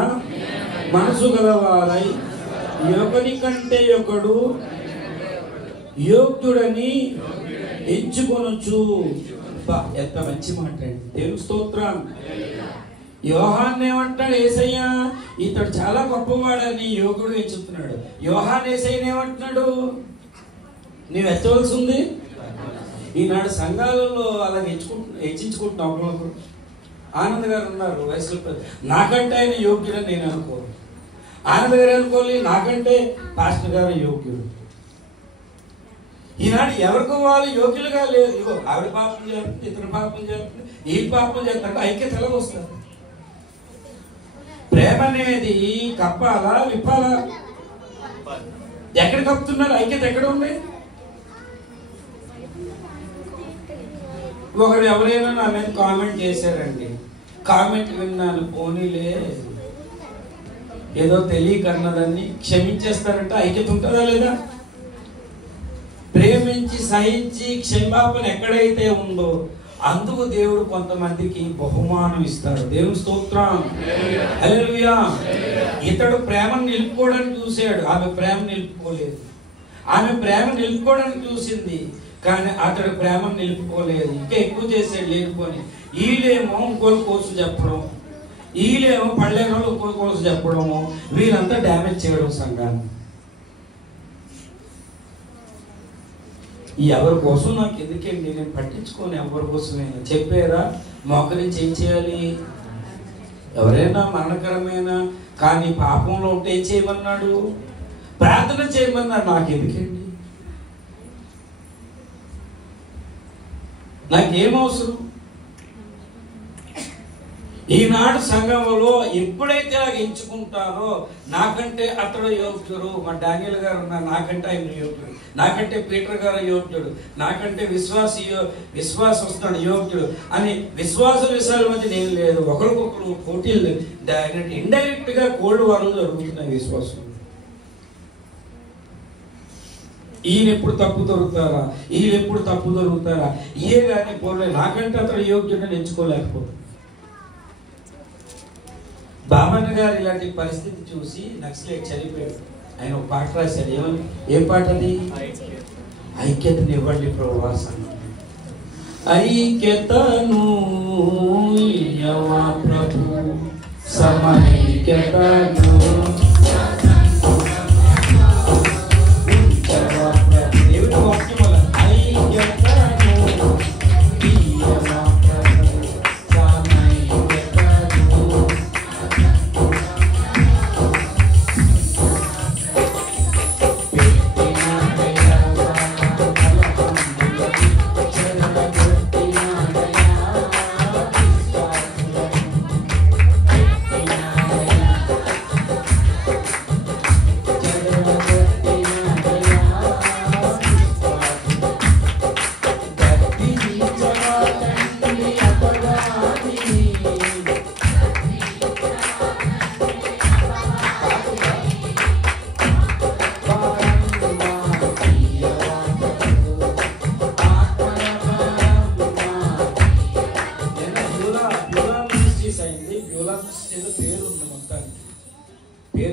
మనసు గలవారై ఒకని కంటే ఒకడు యోగ్యుడని ఎంచుకొనొచ్చు. ఎంత మంచి మాట అండి. దేవుని స్తోత్రం. యోహాన్ ఏమంటాడు? యేసయ్య ఇతడు చాలా గొప్పవాడని యోగుడు ఎంచుతున్నాడు. యోహాన్ యేసయ్యని ఏమంటున్నాడు? నీవు ఎత్తవలసి ఉంది. ఈనాడు సంఘాలలో అలా హెచ్చించుకుంటున్నాం. ఒకరు ఆనంద్ గారు ఉన్నారు, వయసులో నాకంటే ఆయన యోగ్యుడని నేను అనుకోను. ఆనంద్ గారు అనుకోవాలి నాకంటే పాస్టర్ గారు యోగ్యుడు. ఈనాడు ఎవరికి వాళ్ళు యోగ్యులుగా లేరు. ఇగో ఆవిడ పాపం చేస్తుంది, ఇతను పాపం చేస్తుంది, ఈ పాపం చేస్తుంటే ఐక్యత ఎలా వస్తుంది? ప్రేమ అనేది కప్పాలా విప్పాలా? ఎక్కడ కప్పుతున్నారు? ఐక్యత ఎక్కడ ఉంది? ఒకడు ఎవరైనా నా మీద కామెంట్ చేశారండి. కామెంట్ విన్నాను, పోనీలే ఏదో తెలియకన్నదాన్ని క్షమించేస్తారంటే ఐక్యత ఉంటుందా లేదా? ప్రేమించి సహించి క్షమాపణ ఎక్కడైతే ఉందో అందుకు దేవుడు కొంతమందికి బహుమానం ఇస్తాడు. దేవుని స్తోత్రం. హల్లెలూయా. ఇతడు ప్రేమను నిలుపుకోవడానికి చూశాడు, ఆమె ప్రేమ నిలుపుకోలేదు. ఆమె ప్రేమ నిలుపుకోవడానికి చూసింది, కానీ అతడు ప్రేమను నిలుపుకోలేదు. ఇంకా ఎక్కువ చేసాడు లేనిపోని. వీళ్ళేమో ఇంకోళ్ళ కోసం చెప్పడం, వీళ్ళేమో పడలేని వాళ్ళు ఇంకోళ్ళ కోసం చెప్పడము, వీళ్ళంతా డ్యామేజ్ చేయడం సంఘాన్ని. ఎవరి కోసం నాకు ఎందుకండి, నేను పట్టించుకొని ఎవరి కోసమైనా చెప్పారా? మోకరించి ఏం చేయాలి? ఎవరైనా మరణకరమైన కానీ పాపంలో ఉంటే ఏం చేయమన్నాడు? ప్రార్థన చేయమన్నాడు. నాకు ఎందుకండి? నాకేమవసరం? ఈనాడు సంఘంలో ఎప్పుడైతే అలా ఎంచుకుంటారో నాకంటే అతడు యోగ్యుడు. మా డానియల్ గారు ఉన్నారు, నాకంటే ఆయన యోగ్యుడు. నాకంటే పీటర్ గారు యోగ్యుడు. నాకంటే విశ్వాసం వస్తున్నాడు యోగ్యుడు అని విశ్వాస విషయాల మధ్య నేను లేదు. ఒకరికొకరు పోటీలు ఇండైరెక్ట్ గా కోల్డ్ వార్లు జరుగుతున్నాయి విశ్వాసం. ఈయన ఎప్పుడు తప్పు దొరుకుతారా, ఈయన ఎప్పుడు తప్పు దొరుకుతారా, ఇయే కానీ పోలే. నాకంటే అతడు యోగ్యుడిని ఎంచుకోలేకపోతుంది. బామన్న గారు ఇలాంటి పరిస్థితి చూసి నక్సలైట్ చనిపోయాడు. ఆయన ఒక పాట రాశాడు. ఏమని? ఏ పాట అది? ఐక్యతను ఇవ్వండి ప్రభువా సంఘం. ఐక్యతను ప్రభు, సమైక్యతను దేవుడి వాక్యం వల్ల ఐక్యతను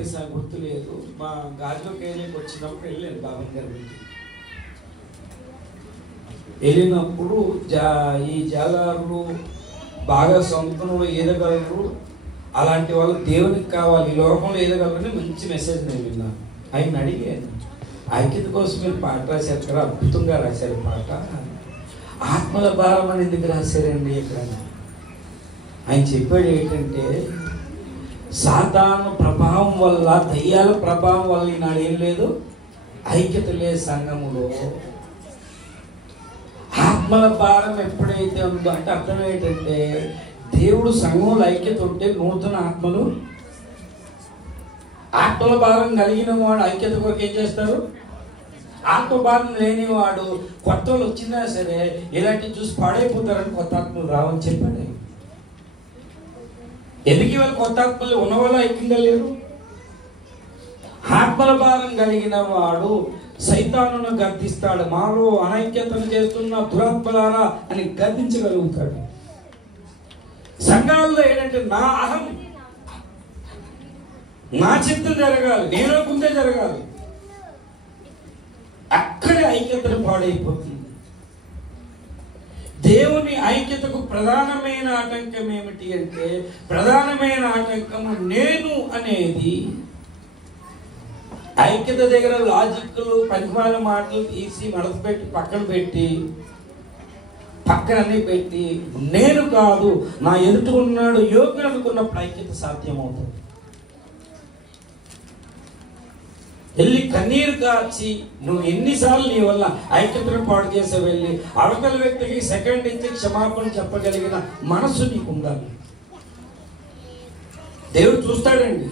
తెలుసా గుర్తులేదు. మా గాజులో కేజీకి వచ్చినప్పుడు వెళ్ళాను బాబన్ గారి ఇంటికి. వెళ్ళినప్పుడు ఈ జాగారులు బాగా సొంతంలో ఎదగలరు, అలాంటి వాళ్ళు దేవునికి కావాలి, ఈ లోకంలో ఎదగలరని మంచి మెసేజ్ నేను విన్నాను. ఆయన అడిగాను, ఐక్యత కోసం మీరు పాట రాశారు కదా, అద్భుతంగా రాశారు పాట, ఆత్మల భారం అని ఎందుకు రాశారండి ఇక్కడ? ఆయన చెప్పాడు ఏంటంటే, సాతాను ప్రభావం వల్ల, దయ్యాల ప్రభావం వల్ల ఈనాడు ఏం లేదు, ఐక్యత లేదు సంఘములో. ఆత్మల భారం ఎప్పుడైతే ఉందో అంటే అర్థం ఏంటంటే, దేవుడు సంఘంలో ఐక్యత ఉంటే నూతన ఆత్మల భారం కలిగిన వాడు ఐక్యత కొరకు ఏం చేస్తారు? ఆత్మభారం లేనివాడు కొత్త వాళ్ళు వచ్చినా సరే ఇలాంటి చూసి పాడైపోతారని కొత్త ఆత్మలు రావని చెప్పాడు. ఎందుకు ఇవాళ కొత్త ఆత్మలు ఉన్న వాళ్ళు ఐక్యంగా లేరు? ఆత్మల భారం కలిగిన వాడు సైతానును గద్దిస్తాడు. మాలో అనైక్యతను చేస్తున్న దురాత్మలారా అని గద్దించగలుగుతాడు. సంఘాల్లో ఏంటంటే నా అహం, నా చిత్తం జరగాలి, నేను అనుకుంటే జరగాలి, అక్కడే ఐక్యతను పాడైపోతుంది. దేవుని ఐక్యతకు ప్రధానమైన ఆటంకం ఏమిటి అంటే, ప్రధానమైన ఆటంకము నేను అనేది. ఐక్యత దగ్గర లాజిక్లు పనిమాల మాటలు తీసి మనసు పెట్టి పక్కన పెట్టి, పక్కనన్నీ పెట్టి నేను కాదు నా ఎదుట ఉన్నాడు యోగ్యుడు అనుకున్నప్పుడు ఐక్యత సాధ్యమవుతుంది. వెళ్ళి కన్నీరు కాచి నువ్వు ఎన్నిసార్లు నీ వల్ల ఐక్యతను పాడు చేసే వెళ్ళి అవతల వ్యక్తికి సెకండ్ ఇచ్చి క్షమాపణ చెప్పగలిగిన మనసు నీకు ఉండాలి. దేవుడు చూస్తాడండి.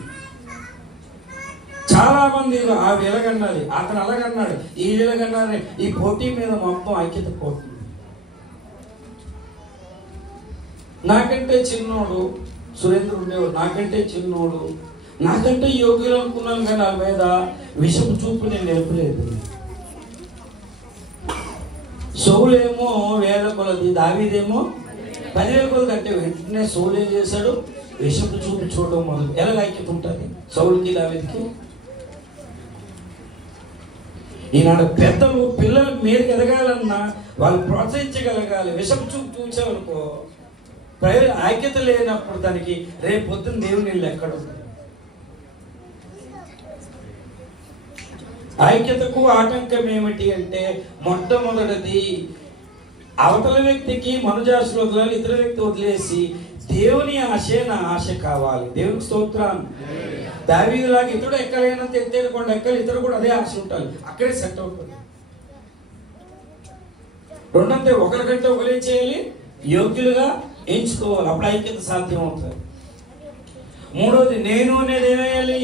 చాలా మంది ఆ వెలగన్నది, అతను అలాగన్నాడు, ఈ వెలగన్నాడు, ఈ పోటీ మీద మొత్తం ఐక్యత పోతుంది. నాకంటే చిన్నోడు సురేంద్ర ఉండేవాడు, నాకంటే చిన్నోడు, నాకంటే యోగ్యులు అనుకున్నాను, కానీ వాళ్ళ మీద విషపు చూపు నేను నేర్పలేదు. సౌలేమో 1000 కొలది, దావీదేమో 10,000 కొలది. అంటే వెంటనే సౌలు ఏం చేశాడు? విషపు చూపు చూడడం మొదలు. ఎలా ఐక్యత ఉంటుంది సౌలుకి దావీదికి? ఈనాడు పెద్దలు పిల్లలు మీరు ఎదగాలన్నా వాళ్ళు ప్రోత్సహించగలగాలి. విషపు చూపు చూసావనుకో, ఐక్యత లేనప్పుడు దానికి రేపు పొద్దున్న దేవుని నీళ్ళు ఎక్కడ ఉంది? ఐక్యతకు ఆటంకం ఏమిటి అంటే, మొట్టమొదటిది అవతల వ్యక్తికి మనుజాసులు వదలాలి, ఇతర వ్యక్తి వదిలేసి దేవుని ఆశే నా ఆశ కావాలి. దేవునికి స్తోత్రం. దావీదులాగా ఇతడు ఎక్కలేనంత ఎత్తైన కొండ ఎక్కలు, ఇతరు కూడా అదే ఆశ ఉంటారు, అక్కడే సెట్ అవుతుంది. రెండంతే, ఒకరికంటే ఒకరేం చేయాలి? యోగ్యులుగా ఎంచుకోవాలి, అప్పుడు ఐక్యత సాధ్యం అవుతుంది. మూడోది నేను అనేది ఏమేయాలి?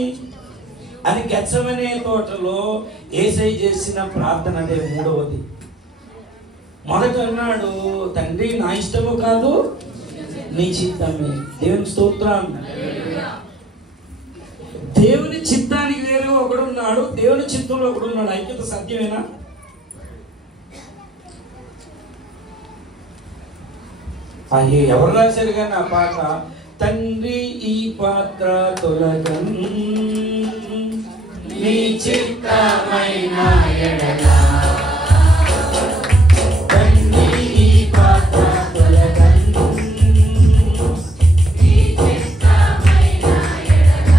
అది గెత్సెమనే తోటలో యేసయ్య చేసిన ప్రార్థన. అదే మూడవది. మొదట అన్నాడు, తండ్రి నా ఇష్టము కాదు నీ చిత్తమే. దేవుని స్తోత్రం. దేవుని చిత్తానికి వేరే ఒకడున్నాడు, దేవుని చిత్తంలో ఒకడున్నాడు. ఐక్యత సాధ్యమేనా? అది ఎవరు రాశారు కానీ ఆ పాట, తండ్రి ఈ పాత్ర తొలగన్ నీ చిత్తమైన ఎడల, తండ్రి ఈ పాత్ర తొలగన్ నీ చిత్తమైన ఎడల,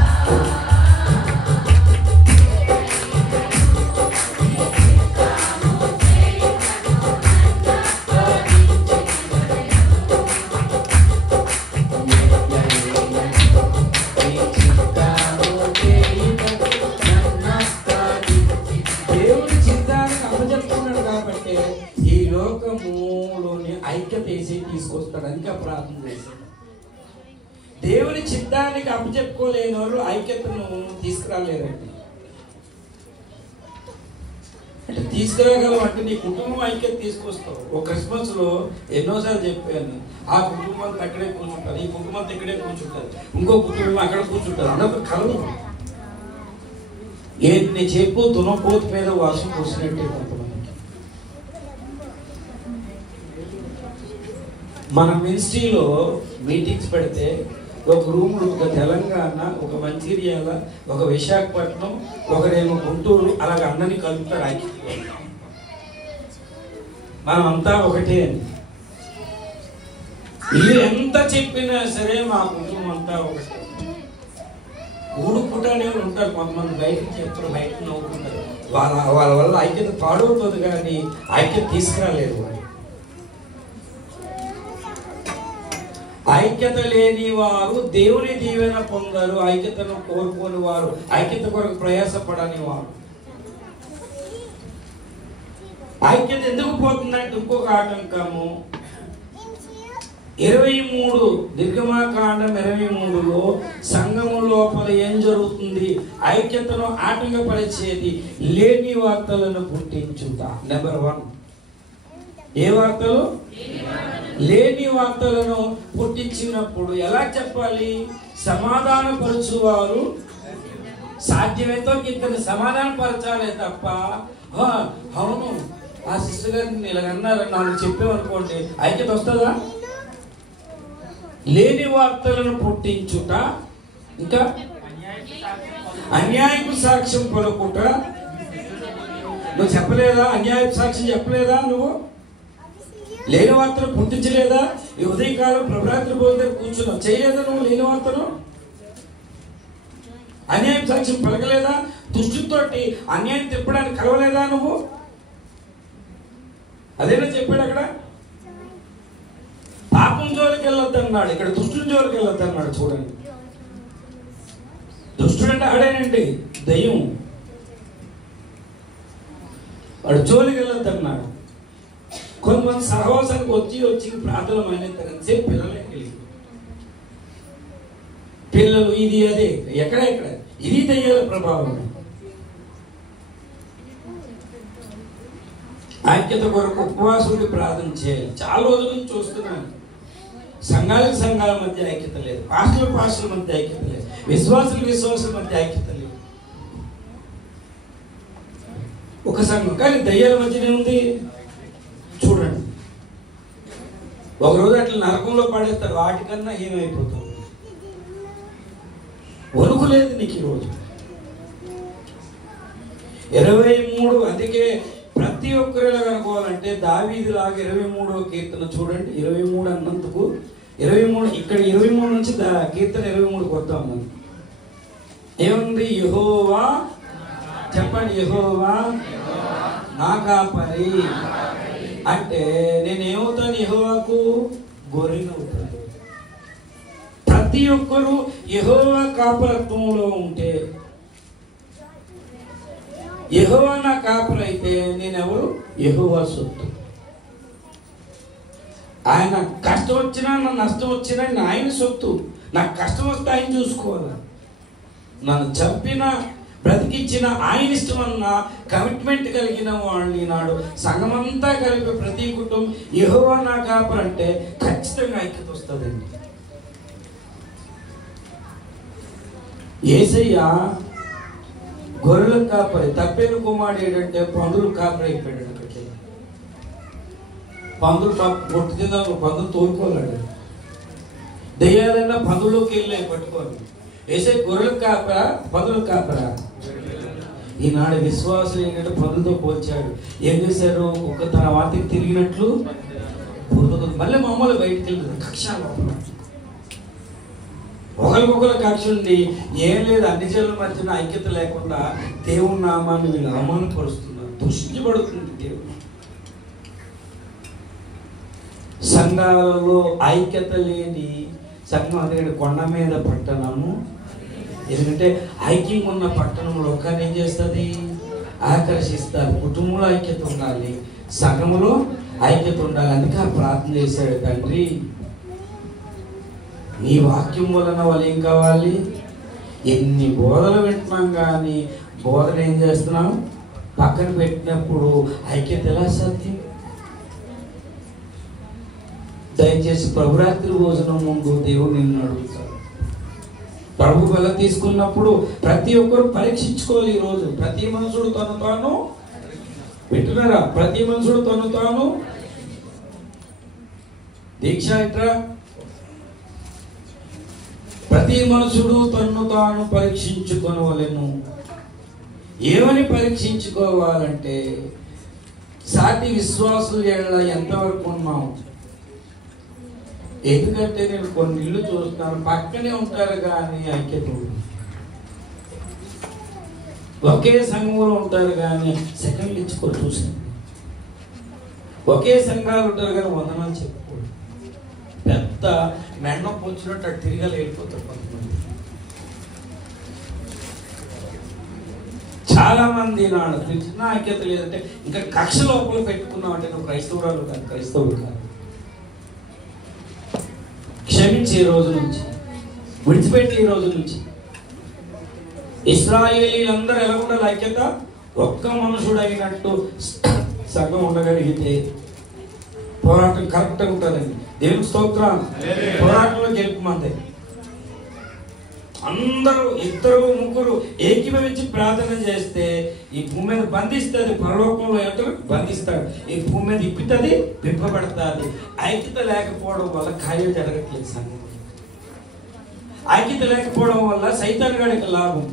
ఐక్యత వేసి తీసుకొస్తాడు. అందుకే ప్రార్థన చేశాడు. దేవుని చిత్తానికి అప్పచెప్పుకోలేని వాళ్ళు ఐక్యతను తీసుకురాలేరండి. అంటే తీసుకురాగలం అంటే నీ కుటుంబం ఐక్యత తీసుకొస్తావు. ఒక క్రిస్మస్ లో ఎన్నోసార్లు చెప్పాను, ఆ కుటుంబం అక్కడే కూర్చుంటారు, ఈ కుటుంబంతో ఇక్కడే కూర్చుంటారు, ఇంకో కుటుంబం అక్కడ కూర్చుంటారు, అందరూ కలవు. ఏంటి చెప్పు, తునపోతు మీద వర్షం కురిసినట్టే కొంతమంది. మన మినిస్ట్రీలో మీటింగ్స్ పెడితే ఒక రూములు ఒక తెలంగాణ, ఒక మంచిర్యాల, ఒక విశాఖపట్నం, ఒకరేమో గుంటూరు, అలాగ అందరినీ కలుపుతారు ఐక్యతలో. మనమంతా ఒకటే అని. ఇల్లు ఎంత చెప్పినా సరే మా కుటుంబం అంతా ఒకటే. ఊడుకుంటానే ఉంటారు కొంతమంది, బయటకు చెప్తారు, బయట నవ్వుకుంటారు. వాళ్ళ వల్ల ఐక్యత పాడవుతుంది కానీ ఐక్యత తీసుకురాలేదు. ఐక్యత లేని వారు దేవుని దీవెన పొందారు, ఐక్యతను కోరుకోని వారు ఐక్యత కొరకు ప్రయాసపడని వారు. ఐక్యత ఎందుకు పోతుందంటే ఇంకొక ఆటంకము. 23 నిర్గమాకాండం 23లో సంఘము లోపల ఏం జరుగుతుంది? ఐక్యతను ఆటంకపరిచేది లేని వార్తలను పుట్టించుట. నెంబర్ 1. ఏ వార్తలు? లేని వార్తలను పుట్టించినప్పుడు ఎలా చెప్పాలి? సమాధానపరచువారు సాధ్యమేతో ఇతను సమాధానపరచాలే తప్ప అవును ఆ సిస్టర్ గారిని ఇలాగన్నారని నాకు చెప్పామనుకోండి ఐక్యత వస్తుందా? లేని వార్తలను పుట్టించుట, ఇంకా అన్యాయపు సాక్ష్యం పలుకుట. నువ్వు చెప్పలేదా? అన్యాయపు సాక్ష్యం చెప్పలేదా? నువ్వు లేని వార్తను పుట్టించలేదా? ఈ ఉదయకాలం ప్రభరాత్రి భోజనం కూర్చున్నావు, చేయలేదా నువ్వు? లేని వార్తను అన్యాయం సాక్ష్యం పలకలేదా? దుష్టుతోటి అన్యాయం తిప్పడానికి కలవలేదా నువ్వు? అదేనా చెప్పాడు అక్కడ. పాపం జోలికి వెళ్ళొద్దన్నాడు, ఇక్కడ దుష్టుని జోలికి వెళ్ళొద్దన్నాడు. చూడండి, దుష్టుడు అంటే ఆడేనండి, దయ్యం. వాడు జోలికి వెళ్ళొద్దన్నాడు. కొంతమంది సహవాసానికి వచ్చి ప్రార్థన మానేస్తారని పిల్లలే పిల్లలు ఇది అదే ఎక్కడ ఇది దయ్యాల ప్రభావం. ఐక్యత కొరకు ఉపవాసుడి ప్రార్థన చేయాలి. చాలా రోజుల నుంచి చూస్తున్నాను. సంఘాల మధ్య ఐక్యత లేదు, పాస్టర్ల మధ్య ఐక్యత లేదు, విశ్వాసుల మధ్య ఐక్యత లేదు. ఒక సంఘం కానీ దయ్యాల మధ్యనే ఉంది. చూడండి, ఒకరోజు అట్లా నరకంలో పడేస్తారు, వాటికన్నా ఏమైపోతుంది. వణుకు లేదు నీకు ఈరోజు. 23 అందుకే ప్రతి ఒక్కరు ఎలా అనుకోవాలంటే దావీదులాగా 23వ కీర్తన చూడండి. 23 అన్నందుకు 23 ఇక్కడ 23 నుంచి కీర్తన 23కి వద్దాం. మనం ఏముంది? యెహోవా చెప్పండి, యెహోవా నా కాపరి అంటే నేనేమవుతాను? యెహోవాకు గొర్రెనవుతాను. ప్రతి ఒక్కరు యెహోవా కాపరత్వంలో ఉంటే, యెహోవా నా కాపరి అయితే నేనెవరు? యెహోవా సొత్తు. ఆయన కష్టం వచ్చినా నా నష్టం వచ్చినా ఆయన సొత్తు. నాకు కష్టం వస్తే ఆయన చూసుకోవాలి. నన్ను చంపిన బ్రతికిచ్చిన ఆయన ఇష్టమన్న కమిట్మెంట్ కలిగిన వాళ్ళని ఈనాడు సంఘమంతా కలిపి ప్రతి కుటుంబం యెహోవా నా కాపరి అంటే ఖచ్చితంగా ఐక్యత వస్తుందండి. యేసయ్య గొర్రెల కాపరి, తప్పేరు కుమారుడు ఏంటంటే పందులు కాపరి అయిపోయాడు. అక్కడికి పందులు పొట్టు తిందా, పందులు తోలుకోలేడు. దెయ్యాలన్నా పందులోకి వెళ్ళి పట్టుకోండి. యేసయ్య గొర్రెల కాపరా, పందుల కాపరా? ఈనాడు విశ్వాసులు ఏంటంటే పందులతో పోల్చాడు. ఏం చేశారు? ఒక తన వాటికి తిరిగినట్లు మళ్ళీ మామూలు బయటికి వెళ్ళదు. కక్ష ఒకరికొకరు కక్ష ఉండి ఏం లేదు. అన్ని జనుల మధ్యన ఐక్యత లేకుండా దేవుని నామాన్ని వీళ్ళు అవమానపరుస్తున్నారు. దూషించబడుతుంది దేవుడు. సంఘాలలో ఐక్యత లేని సంఘం అదే కొండ మీద పట్టణము. ఎందుకంటే ఐక్యంగా ఉన్న పట్టణంలో ఒక్కరిని ఏం చేస్తుంది? ఆకర్షిస్తారు. కుటుంబంలో ఐక్యత ఉండాలి, సంఘములో ఐక్యత ఉండాలి. అందుకే ప్రార్థన చేశాడు, తండ్రి నీ వాక్యం వలన వాళ్ళు ఏం కావాలి? ఎన్ని బోధలు వింటున్నాం కానీ బోధన ఏం చేస్తున్నాం? పక్కన పెట్టినప్పుడు ఐక్యత ఎలా సాధ్యం? దయచేసి ప్రభురాత్రి భోజనం ముందు దేవుడు నిన్ను అడుగుతాడు. ప్రభు బల తీసుకున్నప్పుడు ప్రతి ఒక్కరు పరీక్షించుకోవాలి. ఈరోజు ప్రతి మనుషుడు తను తాను పెట్టున్నారా? ప్రతి మనుషుడు తను తాను దీక్ష ఇట్రా ప్రతి మనుషుడు తన్ను తాను పరీక్షించుకొనవలెను. ఏమని పరీక్షించుకోవాలంటే సాటి విశ్వాసులు ఎంతవరకు ఉన్నాం. ఎందుకంటే నేను కొన్ని ఇళ్ళు చూస్తున్నాను, పక్కనే ఉంటారు కానీ ఐక్యత, ఒకే సంఘంలో ఉంటారు కానీ సెకండ్లు ఇచ్చుకొని చూసాను. ఒకే సంఘాలు ఉంటారు కానీ వందనాలు చెప్పుకోరు. పెద్ద మెండం వచ్చినట్టు అటు తిరిగి వెళ్ళిపోతారు కొంతమంది. చాలా మంది నాడు తెలిసిన ఐక్యత లేదంటే ఇంకా కక్ష లోపల పెట్టుకున్నావు అంటే నువ్వు క్రైస్తవురాలు కాదు, క్రైస్తవుడు కాదు. క్షమించి ఈ రోజు నుంచి, విడిచిపెట్టి ఈ రోజు నుంచి. ఇశ్రాయేలీలందరూ ఎలా ఉండాలి ఐక్యత? ఒక్క మనుషుడు అయినట్టు సగం ఉండగలిగితే పోరాటం కరెక్ట్గా ఉంటుందండి. దేవుని స్తోత్రం. పోరాటంలో గెలుపుమంది. అందరూ ఇద్దరు ముగ్గురు ఏకీభవించి ప్రార్థన చేస్తే ఈ భూమి మీద బంధిస్తుంది, పరలోకంలో ఎంటర్ బంధిస్తాడు. ఈ భూమి మీద ఇప్పుతుంది, విప్పబడుతుంది. ఐక్యత లేకపోవడం వల్ల కార్యం జరగట్లేదు సంఘం. ఐక్యత లేకపోవడం వల్ల సైతాన్ గాడికి లాభం.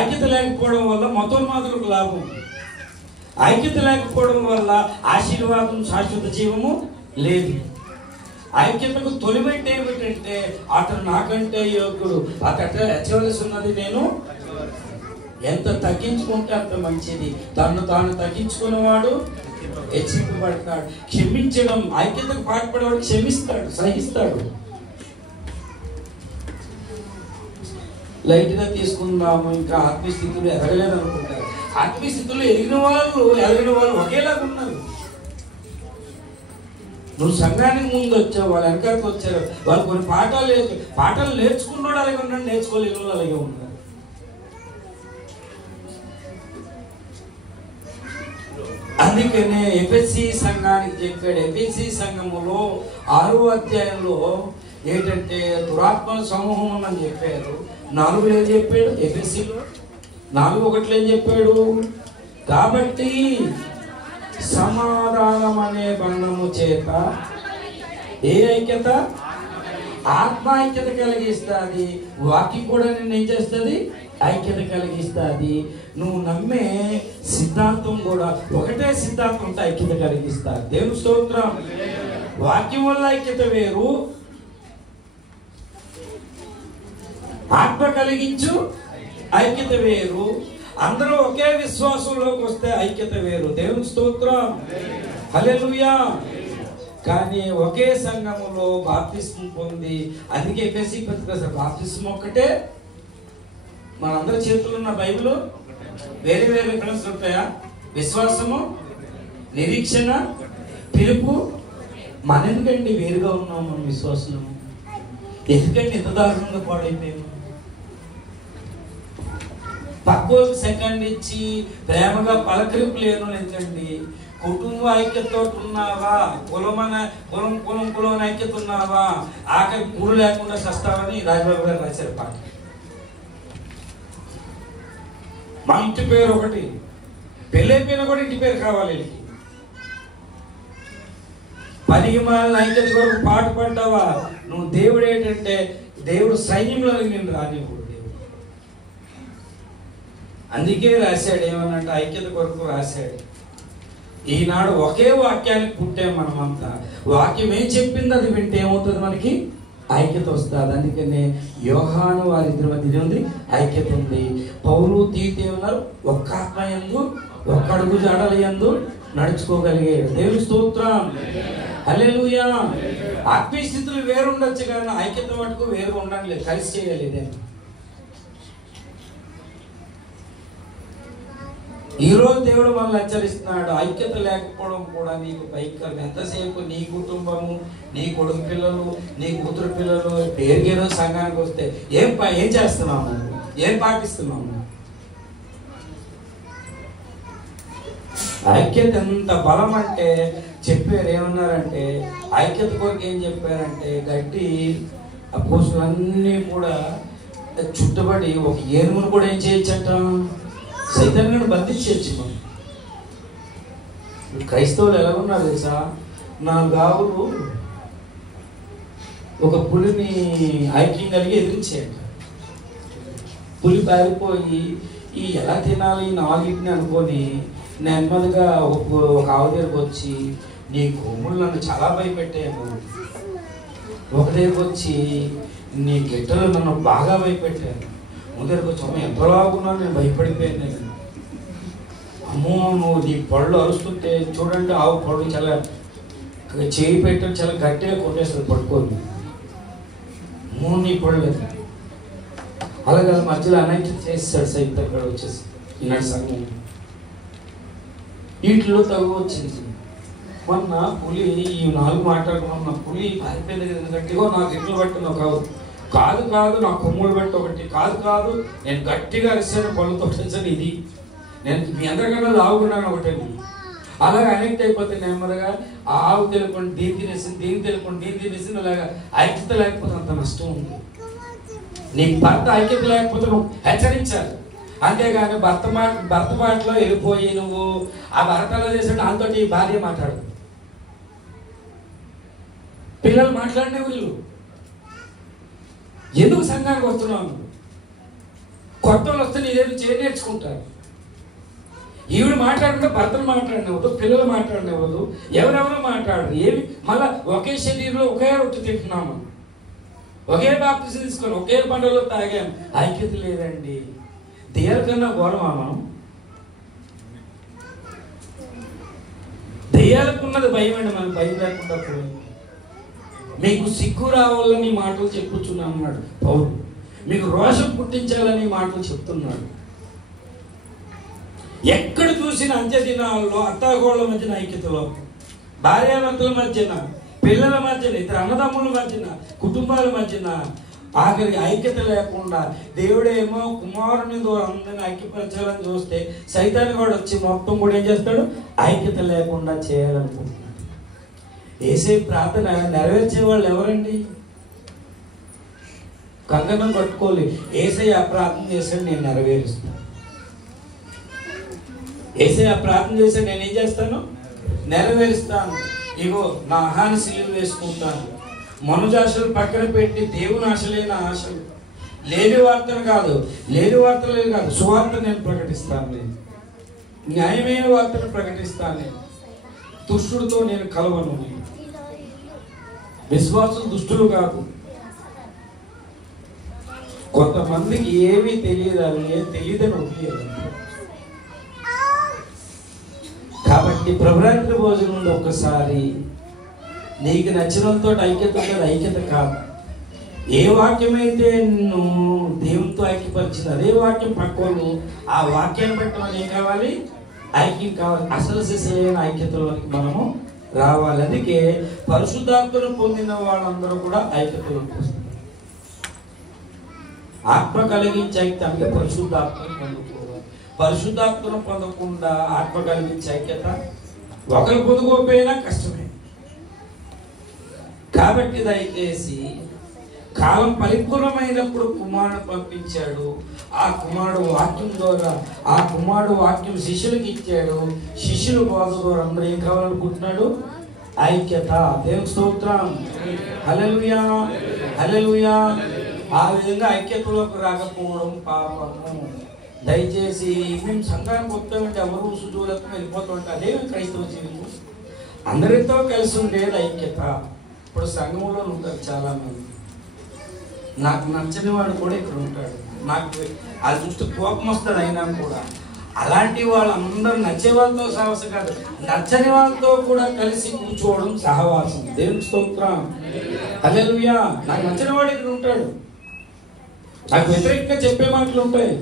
ఐక్యత లేకపోవడం వల్ల మతోన్మాదులకు లాభం. ఐక్యత లేకపోవడం వల్ల ఆశీర్వాదం, శాశ్వత జీవము లేదు. ఐక్యతకు తొలిపెట్టి ఏమిటంటే అతను నాకంటే యోగ్యుడు, అతను హెచ్చవలసి ఉన్నది, నేను ఎంత తగ్గించుకుంటే అంత మంచిది. తను తాను తగ్గించుకునేవాడు హెచ్చింపబడతాడు. క్షమించడం, ఐక్యతకు పాటుపడేవాడు క్షమిస్తాడు, సహిస్తాడు. లైట్గా తీసుకుందాము, ఇంకా ఆత్మీయస్థితులు ఎదగలేదు అనుకుంటారు. ఆత్మీయస్థితులు ఎదిగిన వాళ్ళు ఒకేలాగా ఉన్నారు. నువ్వు సంఘానికి ముందు వచ్చావు, వాళ్ళు వెనకాలకు వచ్చారు, వాళ్ళు కొన్ని పాఠాలు నేర్చుకున్నాడు అలాగే ఉన్నాడు, నేర్చుకోలేని వాళ్ళు అలాగే ఉన్నారు. అందుకనే ఎఫెసీ సంఘానికి చెప్పాడు. ఎఫెసీ సంఘములో 6వ అధ్యాయంలో ఏంటంటే దురాత్మల సమూహం అని చెప్పారు. 4 ఏం చెప్పాడు? ఎఫెసీలో 4:1 ఏం చెప్పాడు? కాబట్టి సమాధానం అనే బంధము చేత ఏ ఐక్యత? ఆత్మ ఐక్యత కలిగిస్తుంది. వాక్యం కూడా నిన్ను ఏం చేస్తుంది? ఐక్యత కలిగిస్తుంది. నువ్వు నమ్మే సిద్ధాంతం కూడా ఒకటే సిద్ధాంతం ఉంటే ఐక్యత కలిగిస్తుంది. దేవుని స్తోత్రం. వాక్యం వల్ల ఐక్యత వేరు, ఆత్మ కలిగించు ఐక్యత వేరు. అందరూ ఒకే విశ్వాసంలోకి వస్తే ఐక్యత వేరు. దేవుని స్తోత్రం. హల్లెలూయా. కానీ ఒకే సంఘములో బాప్తిస్మం పొంది, అందుకే ఎఫెసీ పత్రిక బాప్తిస్మం ఒక్కటే. మనందరి చేతుల్లో ఉన్న బైబిల్ వేరే వేరే రిఫరెన్స్ ఉంటాయా? విశ్వాసము, నిరీక్షణ, పిలుపు. మన ఎందుకండి వేరుగా ఉన్నాం? మన విశ్వాసం ఎందుకంటే ఇంత దారుణంగా పాడైపోయాము? పక్కోకి సెకండ్ ఇచ్చి ప్రేమగా పలకరింపు లేను ఎందుకండి? కుటుంబ ఐక్యతతో ఉన్నావా? కులం ఐక్యత ఉన్నావా? ఆఖరి కూడు లేకుండా సస్తావని రాజబాబు గారు రాశారు పాట. మా ఇంటి పేరు ఒకటి, పెళ్ళైపోయినా కూడా ఇంటి పేరు కావాలి. పనికి మాలిన ఐక్యత కొరకు పాట పడ్డావా? నువ్వు దేవుడు ఏంటంటే దేవుడు సైన్యంలో నేను రానివ్వడు. అందుకే రాశాడు ఏమనంటే ఐక్యత కొరకు రాశాడు. ఈనాడు ఒకే వాక్యానికి పుట్టాం మనమంతా. వాక్యం ఏం చెప్పింది అది వింటే ఏమవుతుంది? మనకి ఐక్యత వస్తుంది. అందుకనే యోహాను వారిద్దరి మధ్య ఉంది ఐక్యత ఉంది. పౌలు తీతే ఉన్నారు, ఒక్క ఆత్మ యందు ఒక్క అడుగు జాడల యందు నడుచుకోగలిగాడు. దేవుని స్తోత్రం. హల్లెలూయా. ఆత్మీయ స్థితులు వేరు ఉండొచ్చు కానీ ఐక్యత మటుకు వేరు ఉండడం లేదు, కలిసి చేయలేదు. ఈరోజు దేవుడు మనల్ని హెచ్చరిస్తున్నాడు. ఐక్యత లేకపోవడం కూడా నీకు వైఖరి. ఎంతసేపు నీ కుటుంబము, నీ కొడుకు పిల్లలు, నీ కూతురు పిల్లలు పేరుగేరో సంఘానికి వస్తే ఏం చేస్తున్నాము? ఏం పాటిస్తున్నాము? ఐక్యత ఎంత బలం అంటే చెప్పారు. ఏమన్నారంటే ఐక్యత కొరకు ఏం చెప్పారంటే గట్టి అపోస్తులన్నీ కూడా చుట్టుబడి ఒక ఏనుగును కూడా ఏం చేయొచ్చంట? సైతాన్ని బంధించవచ్చు. మనం క్రైస్తవులు ఎలా ఉన్నారు తెలుసా? 4 ఆవులు ఒక పులిని ఐక్యం కలిగి ఎదిరించాడు. పులి పారిపోయి ఈ ఎలా తినాలి ఈ నాలుగింటిని అనుకొని నెమ్మదిగా ఒక ఆవు దగ్గరకు వచ్చి, నీ కొమ్ములు నన్ను చాలా భయపెట్టాను. ఒక దగ్గరకు వచ్చి, నీ గిట్టలు నన్ను బాగా భయపెట్టాను. ముందరికి వచ్చి, అమ్మ ఎంత లాగున్నాను, నేను భయపడిపోయాను. నేను అమ్మో నువ్వు నీ పళ్ళు అరుస్తుంటే చూడండి, ఆవు పళ్ళు చాలా చేయి పెట్టని చాలా గట్టిగా కొట్టేస్తుంది పట్టుకొని. అమ్మో నీ పళ్ళు అలాగే మధ్యలో అనైక్యత చేస్తాడు సైతం. అక్కడ వచ్చేసి ఈనాడు సంఘం వీటిలో తగు వచ్చింది. మొన్న పులి ఈ 4 మాట్లాడుకున్న పులి పారిపోయింది కదా, గట్టిగా నాకు ఎట్లు పట్టిన కాదు నా కొమ్ములు పెట్టి ఒకటి కాదు నేను గట్టిగా అరిసాను పళ్ళతో ఇది నేను మీ అందరికన్నా లావుకున్నాను ఒకటండి. అలాగే అనెక్ట్ అయిపోతే నెమ్మదిగా ఆవు తెలుపుకొని దీన్ని తినేసింది అలాగా ఐక్యత లేకపోతే అంత నష్టం ఉంది. నీ భర్త ఐక్యత లేకపోతే నువ్వు హెచ్చరించాలి. అంతేగాని భర్త మాటలో వెళ్ళిపోయి నువ్వు ఆ భర్తలో చేసిన అంతటి భార్య మాట్లాడు, పిల్లలు మాట్లాడిన వీళ్ళు ఎందుకు సంఘానికి వస్తున్నావు? కొత్త వాళ్ళు వస్తే నీదేదో నేర్చుకుంటారు. ఈవిడ మాట్లాడుకుంటే భర్తలు మాట్లాడినవ్వదు, పిల్లలు మాట్లాడినవ్వదు, ఎవరెవరు మాట్లాడరు. ఏమి మళ్ళా ఒకే శరీరంలో ఒకే రొట్టె తింటున్నాము, ఒకే బాప్తిసం తీసుకొని ఒకే పండుగలో తాగాము. ఐక్యత లేదండి. దెయ్యాల కన్నా ఘోరమా మనం? దెయ్యాలకున్నది భయం అండి, మనకు భయం లేకుండా పోయింది. మీకు సిగ్గు రావాలని మాటలు చెప్పుచున్నాను అన్నాడు పౌలు. మీకు రోషం పుట్టించాలని మాటలు చెప్తున్నాడు. ఎక్కడ చూసిన అంత్య దినాల్లో అత్తాకోళ్ళ మధ్యన ఐక్యతలో, భార్యాభర్తల మధ్యన, పిల్లల మధ్యన, ఇతర అన్నదమ్ముల మధ్యన, కుటుంబాల మధ్యన ఆఖరి ఐక్యత లేకుండా దేవుడేమో కుమారుని ద్వారా అందరిని ఐక్యపరచాలని చూస్తే సైతాన్ని కూడా వచ్చి మొత్తం కూడా ఏం చేస్తాడు? ఐక్యత లేకుండా చేయాలనుకుంటున్నాడు. యేసయ్య ప్రార్థన నెరవేర్చే వాళ్ళు ఎవరండి? కంకణం కట్టుకోలే, యేసయ్య ప్రార్థన చేశాడు నేను నెరవేరుస్తాను. యేసయ్య ప్రార్థన చేశాడు నేను ఏం చేస్తాను? నెరవేరుస్తాను. ఇగో నా ఆహాన్ని సిలువ వేసుకుంటాను. మనుజాశలు పక్కన పెట్టి దేవుని ఆశలైన ఆశలు, లేని వార్తలు కాదు, సువార్త నేను ప్రకటిస్తాను. నేను న్యాయమైన వార్తను ప్రకటిస్తాను. నేను దుష్టుడితో నేను కలవను. విశ్వాసులు దుష్టులు కాదు. కొంతమందికి ఏమీ తెలియదు, ఏం తెలియదని వదిలేదు. కాబట్టి ప్రభురాత్రి భోజనం నుండి ఒక్కసారి నీకు నచ్చినంతో ఐక్యత ఉండదు, ఐక్యత కాదు. ఏ వాక్యమైతే నువ్వు దేవునితో ఐక్యపరిచింది అదే వాక్యం పక్కోను, ఆ వాక్యాన్ని బట్టి మనం ఏం కావాలి? ఐక్యం కావాలి. అసలు సిసలైన ఐక్యతలోనికి మనము రావాలి. అందుకే పరిశుద్ధాత్మను పొందిన వాళ్ళందరూ కూడా ఐక్యతలోకి వస్తారు. ఆత్మ కలిగించే ఐక్యత అంటే పరిశుద్ధాత్మను పొందుకోవాలి. పరిశుద్ధాత్మను పొందకుండా ఆత్మ కలిగించే ఐక్యత ఒకరు పొందుకోకపోయినా కష్టమే. కాబట్టి దయచేసి కాలం పరిపూర్ణమైనప్పుడు కుమారుడు పంపించాడు. ఆ కుమారుడు వాక్యం ద్వారా, ఆ కుమారుడు వాక్యం శిష్యులకు ఇచ్చాడు. శిష్యుల బోధ ద్వారా అందరూ ఏం కావాలనుకుంటున్నాడు? ఐక్యత. దేవుని స్తోత్రం. హల్లెలూయా, హల్లెలూయా. ఆ విధంగా ఐక్యతలోకి రాకపోవడం పాపము. దయచేసి మేము సంఘానికి వస్తామంటే ఎవరు సుజూలతో వెళ్ళిపోతామంటే అదే క్రైస్తవ జీవితం. అందరితో కలిసి ఉండేది ఐక్యత. ఇప్పుడు సంఘంలో ఉంటారు చాలామంది, నాకు నచ్చని వాడు కూడా ఇక్కడ ఉంటాడు. నాకు అది చూస్తే కోపం వస్తుంది. అయినా కూడా అలాంటి వాళ్ళందరూ నచ్చే వాళ్ళతో సహవాసం కాదు, నచ్చని వాళ్ళతో కూడా కలిసి కూర్చోవడం సహవాసం. దేవుని స్తోత్రం. హల్లెలూయా. నాకు నచ్చని వాడు ఇక్కడ ఉంటాడు, నాకు వ్యతిరేకంగా చెప్పే మాటలు ఉంటాయి.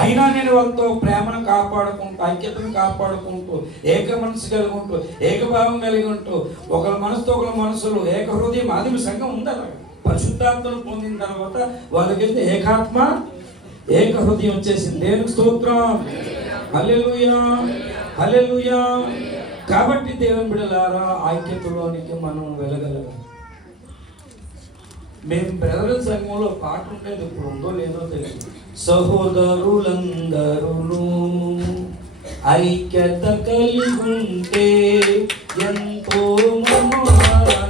అయినా నేను వాళ్ళతో ప్రేమను కాపాడుకుంటూ, ఐక్యతను కాపాడుకుంటూ, ఏక మనసు కలిగి ఉంటూ, ఏకభావం కలిగి ఉంటూ, ఒకరి మనసుతో ఒకరి మనసులు ఏక హృదయం. ఆదిమ సంఘం ఉండాలి. పరిశుద్ధాత్మను పొందిన తర్వాత వాళ్ళకైతే ఏకాత్మ ఏక హృదయం వచ్చేసింది. దేవునికి స్తోత్రం. హల్లెలూయా, హల్లెలూయా. కాబట్టి దేవుని బిడ్డలారా ఐక్యతలోనికి మనం వెళ్ళగలం. మేము బ్రదర్ సంఘంలో పాట ఉండేది, ఇప్పుడు ఉందో లేదో తెలియదు. సహోదరులందరూ ఐక్యత కలిగి ఉంటే ఎంతో మనోహరం.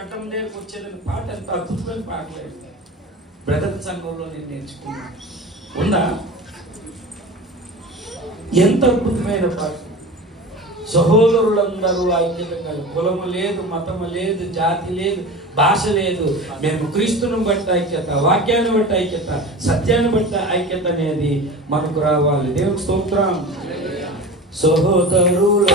కట్టం దగ్గరకు వచ్చేదని పాట ఎంత అద్భుతమైన పాట లేదు. బ్రదర్ సంఘంలో నేను నేర్చుకున్నాను. ఉందా? ఎంత అద్భుతమైన పాట. సహోదరులందరూ ఐక్యత కలిగి, కులము లేదు, మతము లేదు, జాతి లేదు, భాష లేదు, మేము క్రీస్తును బట్టి ఐక్యత, వాక్యాన్ని బట్టి ఐక్యత, సత్యాన్ని బట్టి ఐక్యత అనేది మనకు రావాలి. దేవునికి స్తోత్రం. సహోదరులందరూ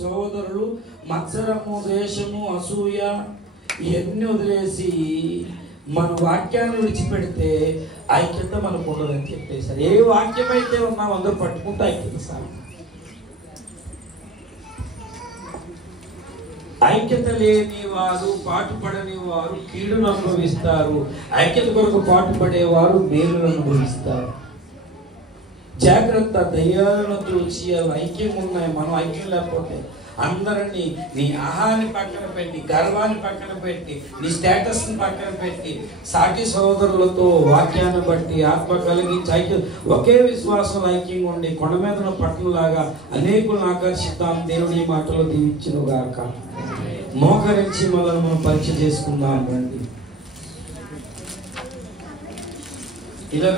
సహోదరులు మత్సరము, ద్వేషము, అసూయ ఇవన్నీ వదిలేసి మన వాక్యాన్ని విడిచిపెడితే ఐక్యత మనకు ఉండదని చెప్పేశారు. ఏ వాక్యం అయితే ఉన్నాం అందరూ పట్టుకుంటే ఐక్యత సార్. ఐక్యత లేని వారు, పాటుపడని వారు కీడును అనుభవిస్తారు. ఐక్యత కొరకు పాటుపడేవారు మేలును అనుభవిస్తారు. జాగ్రత్త. దయ్యాలను చూసి అవి ఐక్యం ఉన్నాయి, మనం ఐక్యం లేకపోతే అందరినీ నీ ఆహాన్ని పక్కన పెట్టి, గర్వాన్ని పక్కన పెట్టి, నీ స్టేటస్ని పక్కన పెట్టి, సాటి సహోదరులతో వాక్యాన్ని బట్టి ఆత్మ కలిగించి ఐక్యం, ఒకే విశ్వాసం ఐక్యంగా ఉండి కొండ మీద పట్టణంలాగా అనేకులను ఆకర్షిద్దాం. దేవుడి మాటలు దీవించునుగాక. మోకరించి మనల్ని మనం పరిచయం చేసుకుందాం. రండి. ఇలా